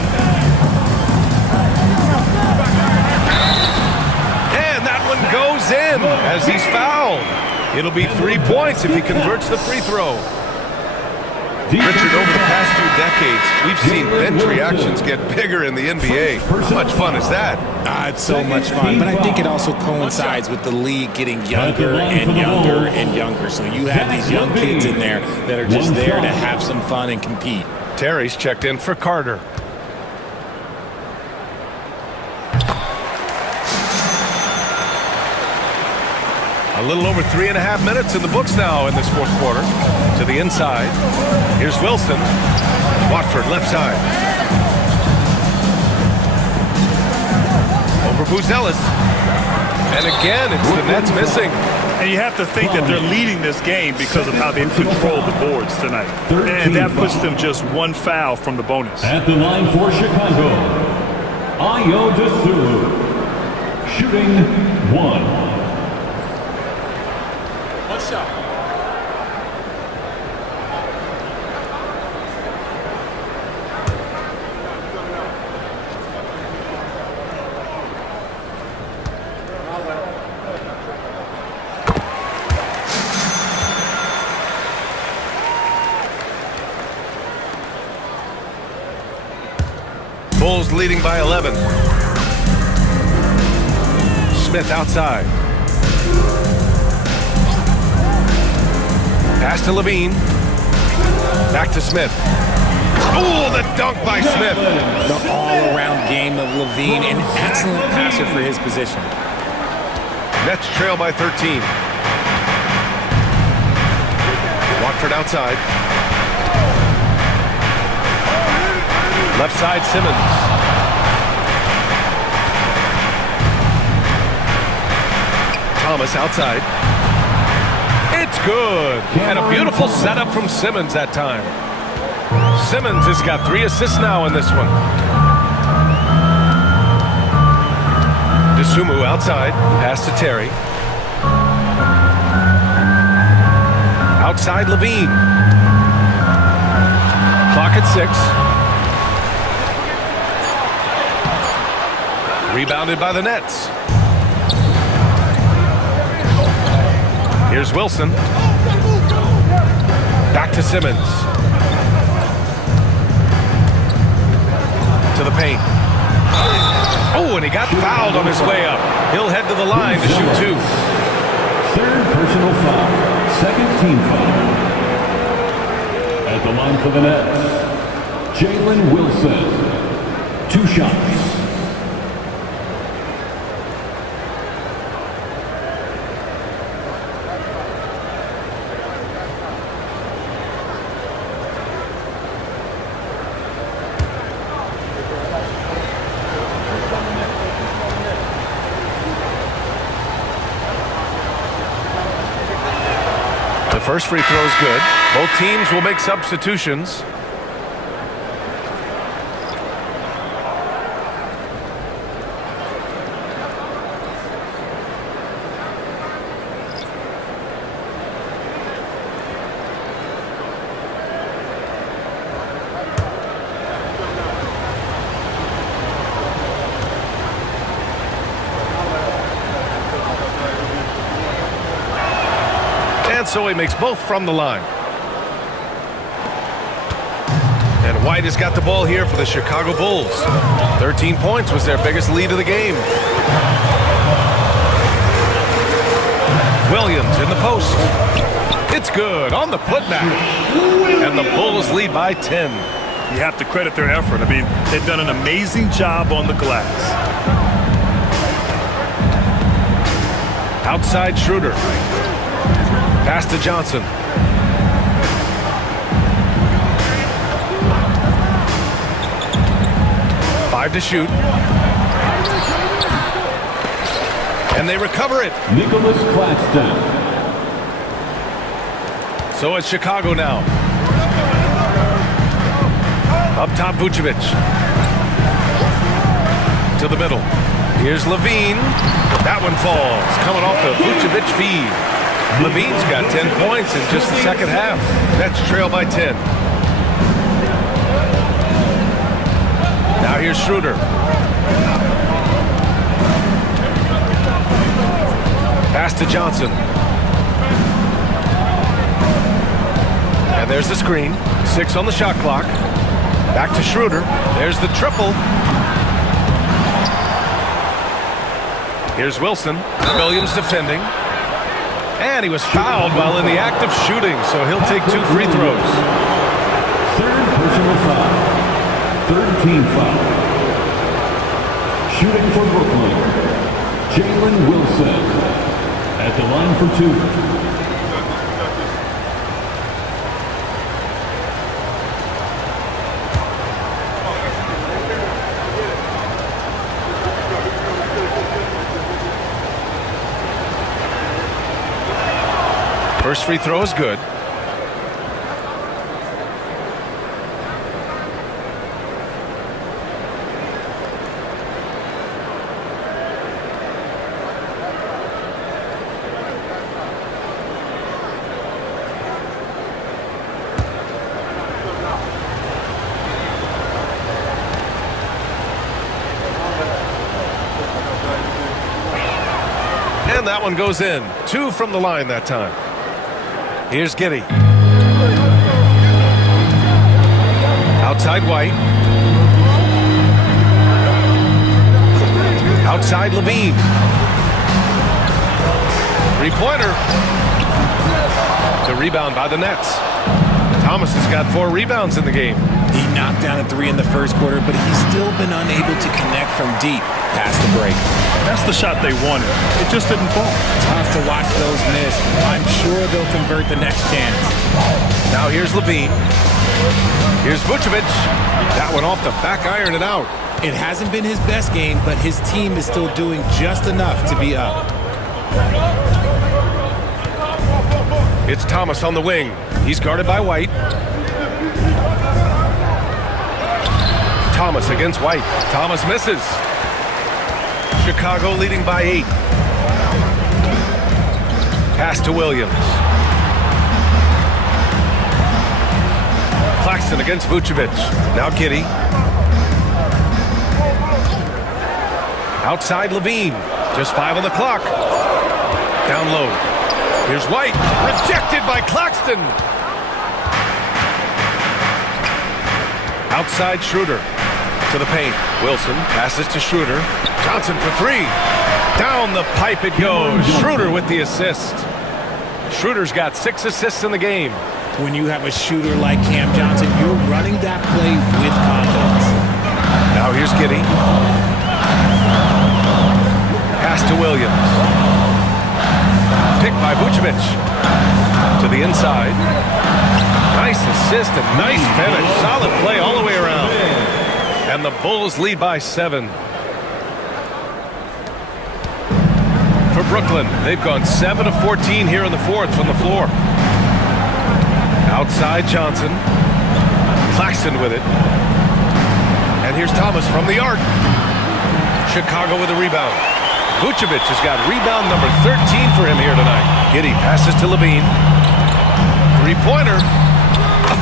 And that one goes in as he's fouled. It'll be 3 points if he converts the free throw. Richard, over the past few decades, we've seen bench reactions get bigger in the NBA. How much fun is that? It's so much fun, but I think it also coincides with the league getting younger and younger and younger. So you have these young kids in there that are just there to have some fun and compete. Terry's checked in for Carter. A little over 3.5 minutes in the books now in this 4th quarter. To the inside. Here's Wilson. Watford left side. Over Buzelis. And again, it's the Nets missing. And you have to think that they're leading this game because of how they've controlled the boards tonight. And that puts them just one foul from the bonus. At the line for Chicago, Ayo Dosunmu, shooting 1. What's up? Bulls leading by 11. Smith outside. Pass to Levine. Back to Smith. Oh, the dunk by Smith. The all-around game of Levine, an excellent passer for his position. Nets trail by 13. Watford outside. Left side, Simmons. Thomas outside. It's good. And a beautiful setup from Simmons that time. Simmons has got 3 assists now in this one. Dosunmu outside. Pass to Terry. Outside, Levine. Clock at 6. Rebounded by the Nets. Here's Wilson. Back to Simmons. To the paint. Oh, and he got fouled on his way up. He'll head to the line to shoot 2. Third personal foul. Second team foul. At the line for the Nets, Jalen Wilson. 2 shots. First free throw is good. Both teams will make substitutions. So he makes both from the line. And White has got the ball here for the Chicago Bulls. 13 points was their biggest lead of the game. Williams in the post. It's good on the putback. And the Bulls lead by 10. You have to credit their effort. I mean, they've done an amazing job on the glass. Outside Schroeder. Pass to Johnson. Five to shoot. And they recover it. Nicholas Claxton. So it's Chicago now. Up top, Vucevic. To the middle. Here's Levine. That one falls. Coming off the Vucevic feed. Levine's got 10 points in just the second half. Nets trail by 10. Now here's Schroeder. Pass to Johnson. And there's the screen. 6 on the shot clock. Back to Schroeder. There's the triple. Here's Wilson. Williams defending. And he was fouled while in the act of shooting, so he'll take 2 free throws. Third personal foul. Third team foul. Shooting for Brooklyn, Jalen Wilson. At the line for 2. First free throw is good. And that one goes in. 2 from the line that time. Here's Giddey. Outside White. Outside Levine. Three-pointer. The rebound by the Nets. Thomas has got 4 rebounds in the game. He knocked down a 3 in the first quarter, but he's still been unable to connect from deep past the break. That's the shot they wanted. It just didn't fall. Tough to watch those miss. I'm sure they'll convert the next chance. Now here's Levine. Here's Vucevic. That one off the back iron and out. It hasn't been his best game, but his team is still doing just enough to be up. It's Thomas on the wing. He's guarded by White. Thomas against White. Thomas misses. Chicago leading by 8. Pass to Williams. Claxton against Vucevic. Now Giddey. Outside Levine. Just 5 on the clock. Down low. Here's White. Rejected by Claxton. Outside Schroeder. To the paint. Wilson passes to Schroeder. Johnson for 3. Down the pipe it goes. Schroeder with the assist. Schroeder's got 6 assists in the game. When you have a shooter like Cam Johnson, you're running that play with confidence. Now here's Giddey. Pass to Williams. Picked by Vucevic. To the inside. Nice assist and nice finish. Solid play all the way around. And the Bulls lead by 7. For Brooklyn, they've gone 7 of 14 here in the 4th from the floor. Outside Johnson. Claxton with it. And here's Thomas from the arc. Chicago with a rebound. Vucevic has got rebound number 13 for him here tonight. Giddey passes to Levine. Three-pointer.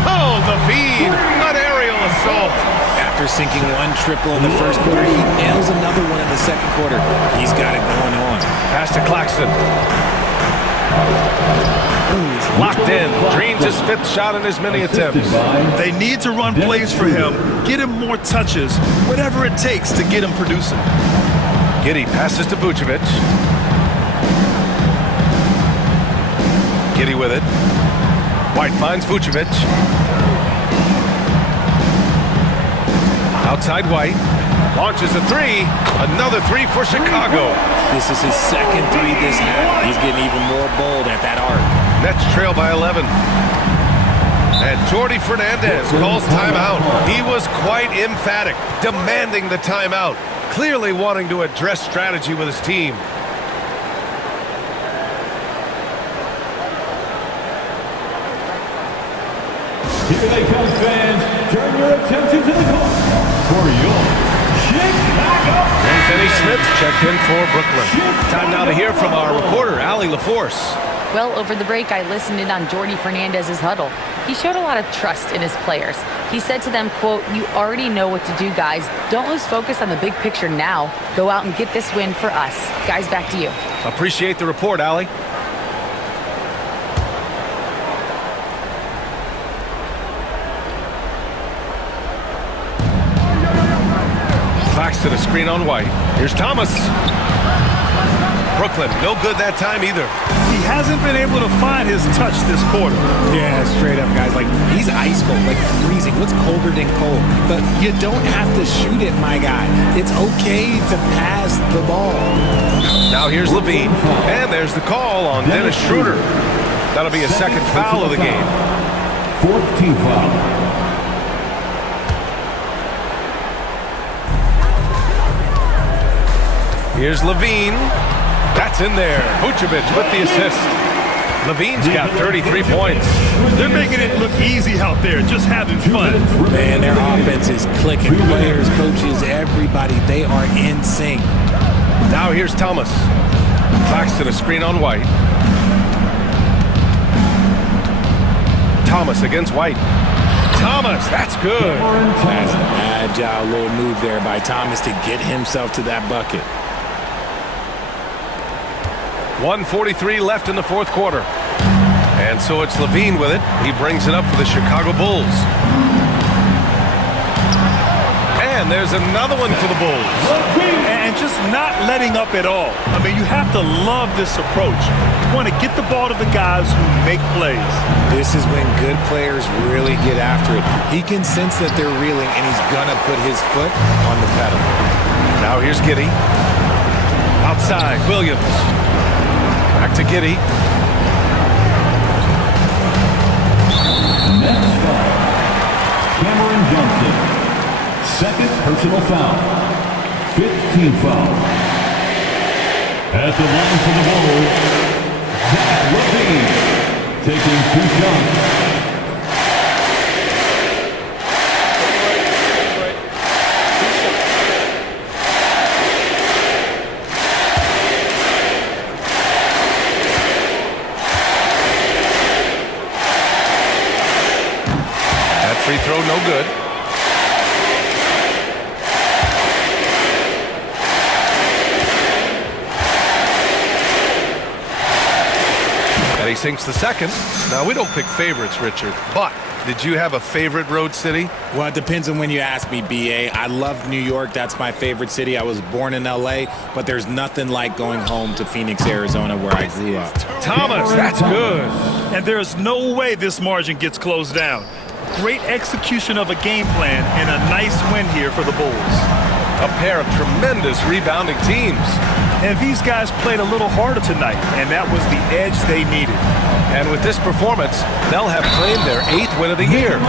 Oh, Levine. An aerial assault. After sinking 1 triple in the first quarter, he nails another one in the second quarter. He's got it going on. Pass to Claxton. Locked in. Dreams his 5th shot in as many attempts. They need to run plays for him, get him more touches, whatever it takes to get him producing. Giddey passes to Vucevic. Giddey with it. White finds Vucevic. Outside White. Launches a 3. Another 3 for Chicago. This is his second 3 this half. He's getting even more bold at that arc. Nets trail by 11. And Jordi Fernandez calls timeout. He was quite emphatic, demanding the timeout, clearly wanting to address strategy with his team. Here they come, fans. Turn your attention to the court for your Chicago. And Finney Smith checked in for Brooklyn. Time now to hear from our reporter, Allie LaForce. Well, over the break, I listened in on Jordi Fernandez's huddle. He showed a lot of trust in his players. He said to them, quote, "You already know what to do, guys. Don't lose focus on the big picture now. Go out and get this win for us." Guys, back to you. Appreciate the report, Allie. Claxton, a screen on White. Here's Thomas. Brooklyn, no good that time either. He hasn't been able to find his touch this quarter. Yeah, straight up, guys. Like, he's ice cold, like freezing. What's colder than cold? But you don't have to shoot it, my guy. It's okay to pass the ball. Now here's Levine. And there's the call on Dennis Schroeder. That'll be a second foul of the game. 4th team foul. Here's Levine. That's in there. Vucevic with the assist. Levine's got 33 points. They're making it look easy out there, just having fun. Man, their offense is clicking. Players, coaches, everybody, they are in sync. Now here's Thomas. Claxton a screen on White. Thomas against White. Thomas, that's good. That's an agile little move there by Thomas to get himself to that bucket. 1:43 left in the fourth quarter. And so it's Levine with it. He brings it up for the Chicago Bulls. And there's another one for the Bulls. And just not letting up at all. I mean, you have to love this approach. You want to get the ball to the guys who make plays. This is when good players really get after it. He can sense that they're reeling, and he's going to put his foot on the pedal. Now here's Giddey. Outside, Williams. Back to Giddey. Next foul, Cameron Johnson. Second personal foul. 15th foul. At the line for the Bulls, Zach Levine taking 2 shots. That free throw no good. And he sinks the second. Now, we don't pick favorites, Richard, but did you have a favorite road city? Well, it depends on when you ask me, B.A. I love New York. That's my favorite city. I was born in L.A., but there's nothing like going home to Phoenix, Arizona, where I grew up. Thomas, that's good. And there's no way this margin gets closed down. Great execution of a game plan and a nice win here for the Bulls. A pair of tremendous rebounding teams. And these guys played a little harder tonight, and that was the edge they needed. And with this performance, they'll have claimed their 8th win of the year.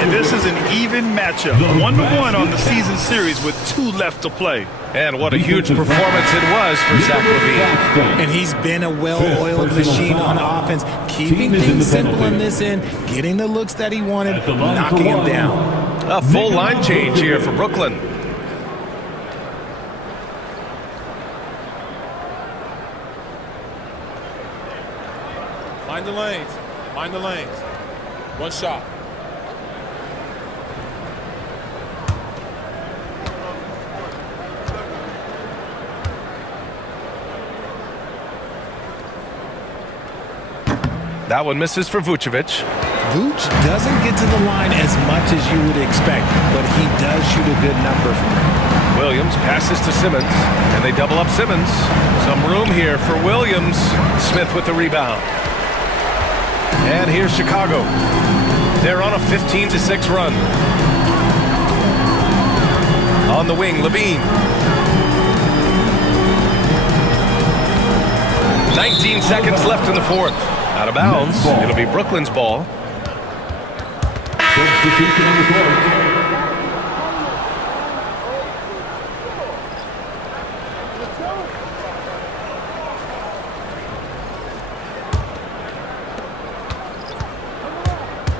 And this is an even matchup, 1-1 on the season series with 2 left to play. And what a huge performance it was for Zach Levine. And he's been a well-oiled machine on offense, keeping things simple on this end, getting the looks that he wanted, knocking him down. A full line change here for Brooklyn. Mind the lanes. Mind the lanes. One shot. That one misses for Vucevic. Vooch doesn't get to the line as much as you would expect, but he does shoot a good number from there. Williams passes to Simmons, and they double up Simmons. Some room here for Williams. Smith with the rebound. And here's Chicago. They're on a 15-6 run. On the wing, Levine. 19 seconds left in the fourth. Out of bounds. It'll be Brooklyn's ball. Substitution on the court.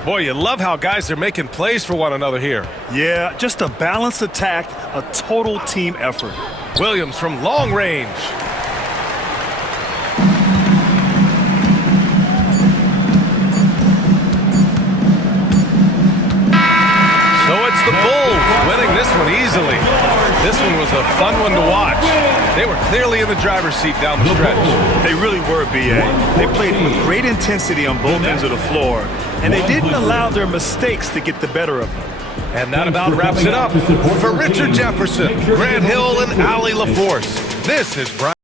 Boy, you love how guys are making plays for one another here. Yeah, just a balanced attack, a total team effort. Williams from long range. So it's the Bulls winning this one easily. This one was a fun one to watch. They were clearly in the driver's seat down the stretch. They really were, B.A. They played with great intensity on both ends of the floor, and they didn't allow their mistakes to get the better of them. And that about wraps it up. For Richard Jefferson, Grant Hill, and Allie LaForce, this is Brian.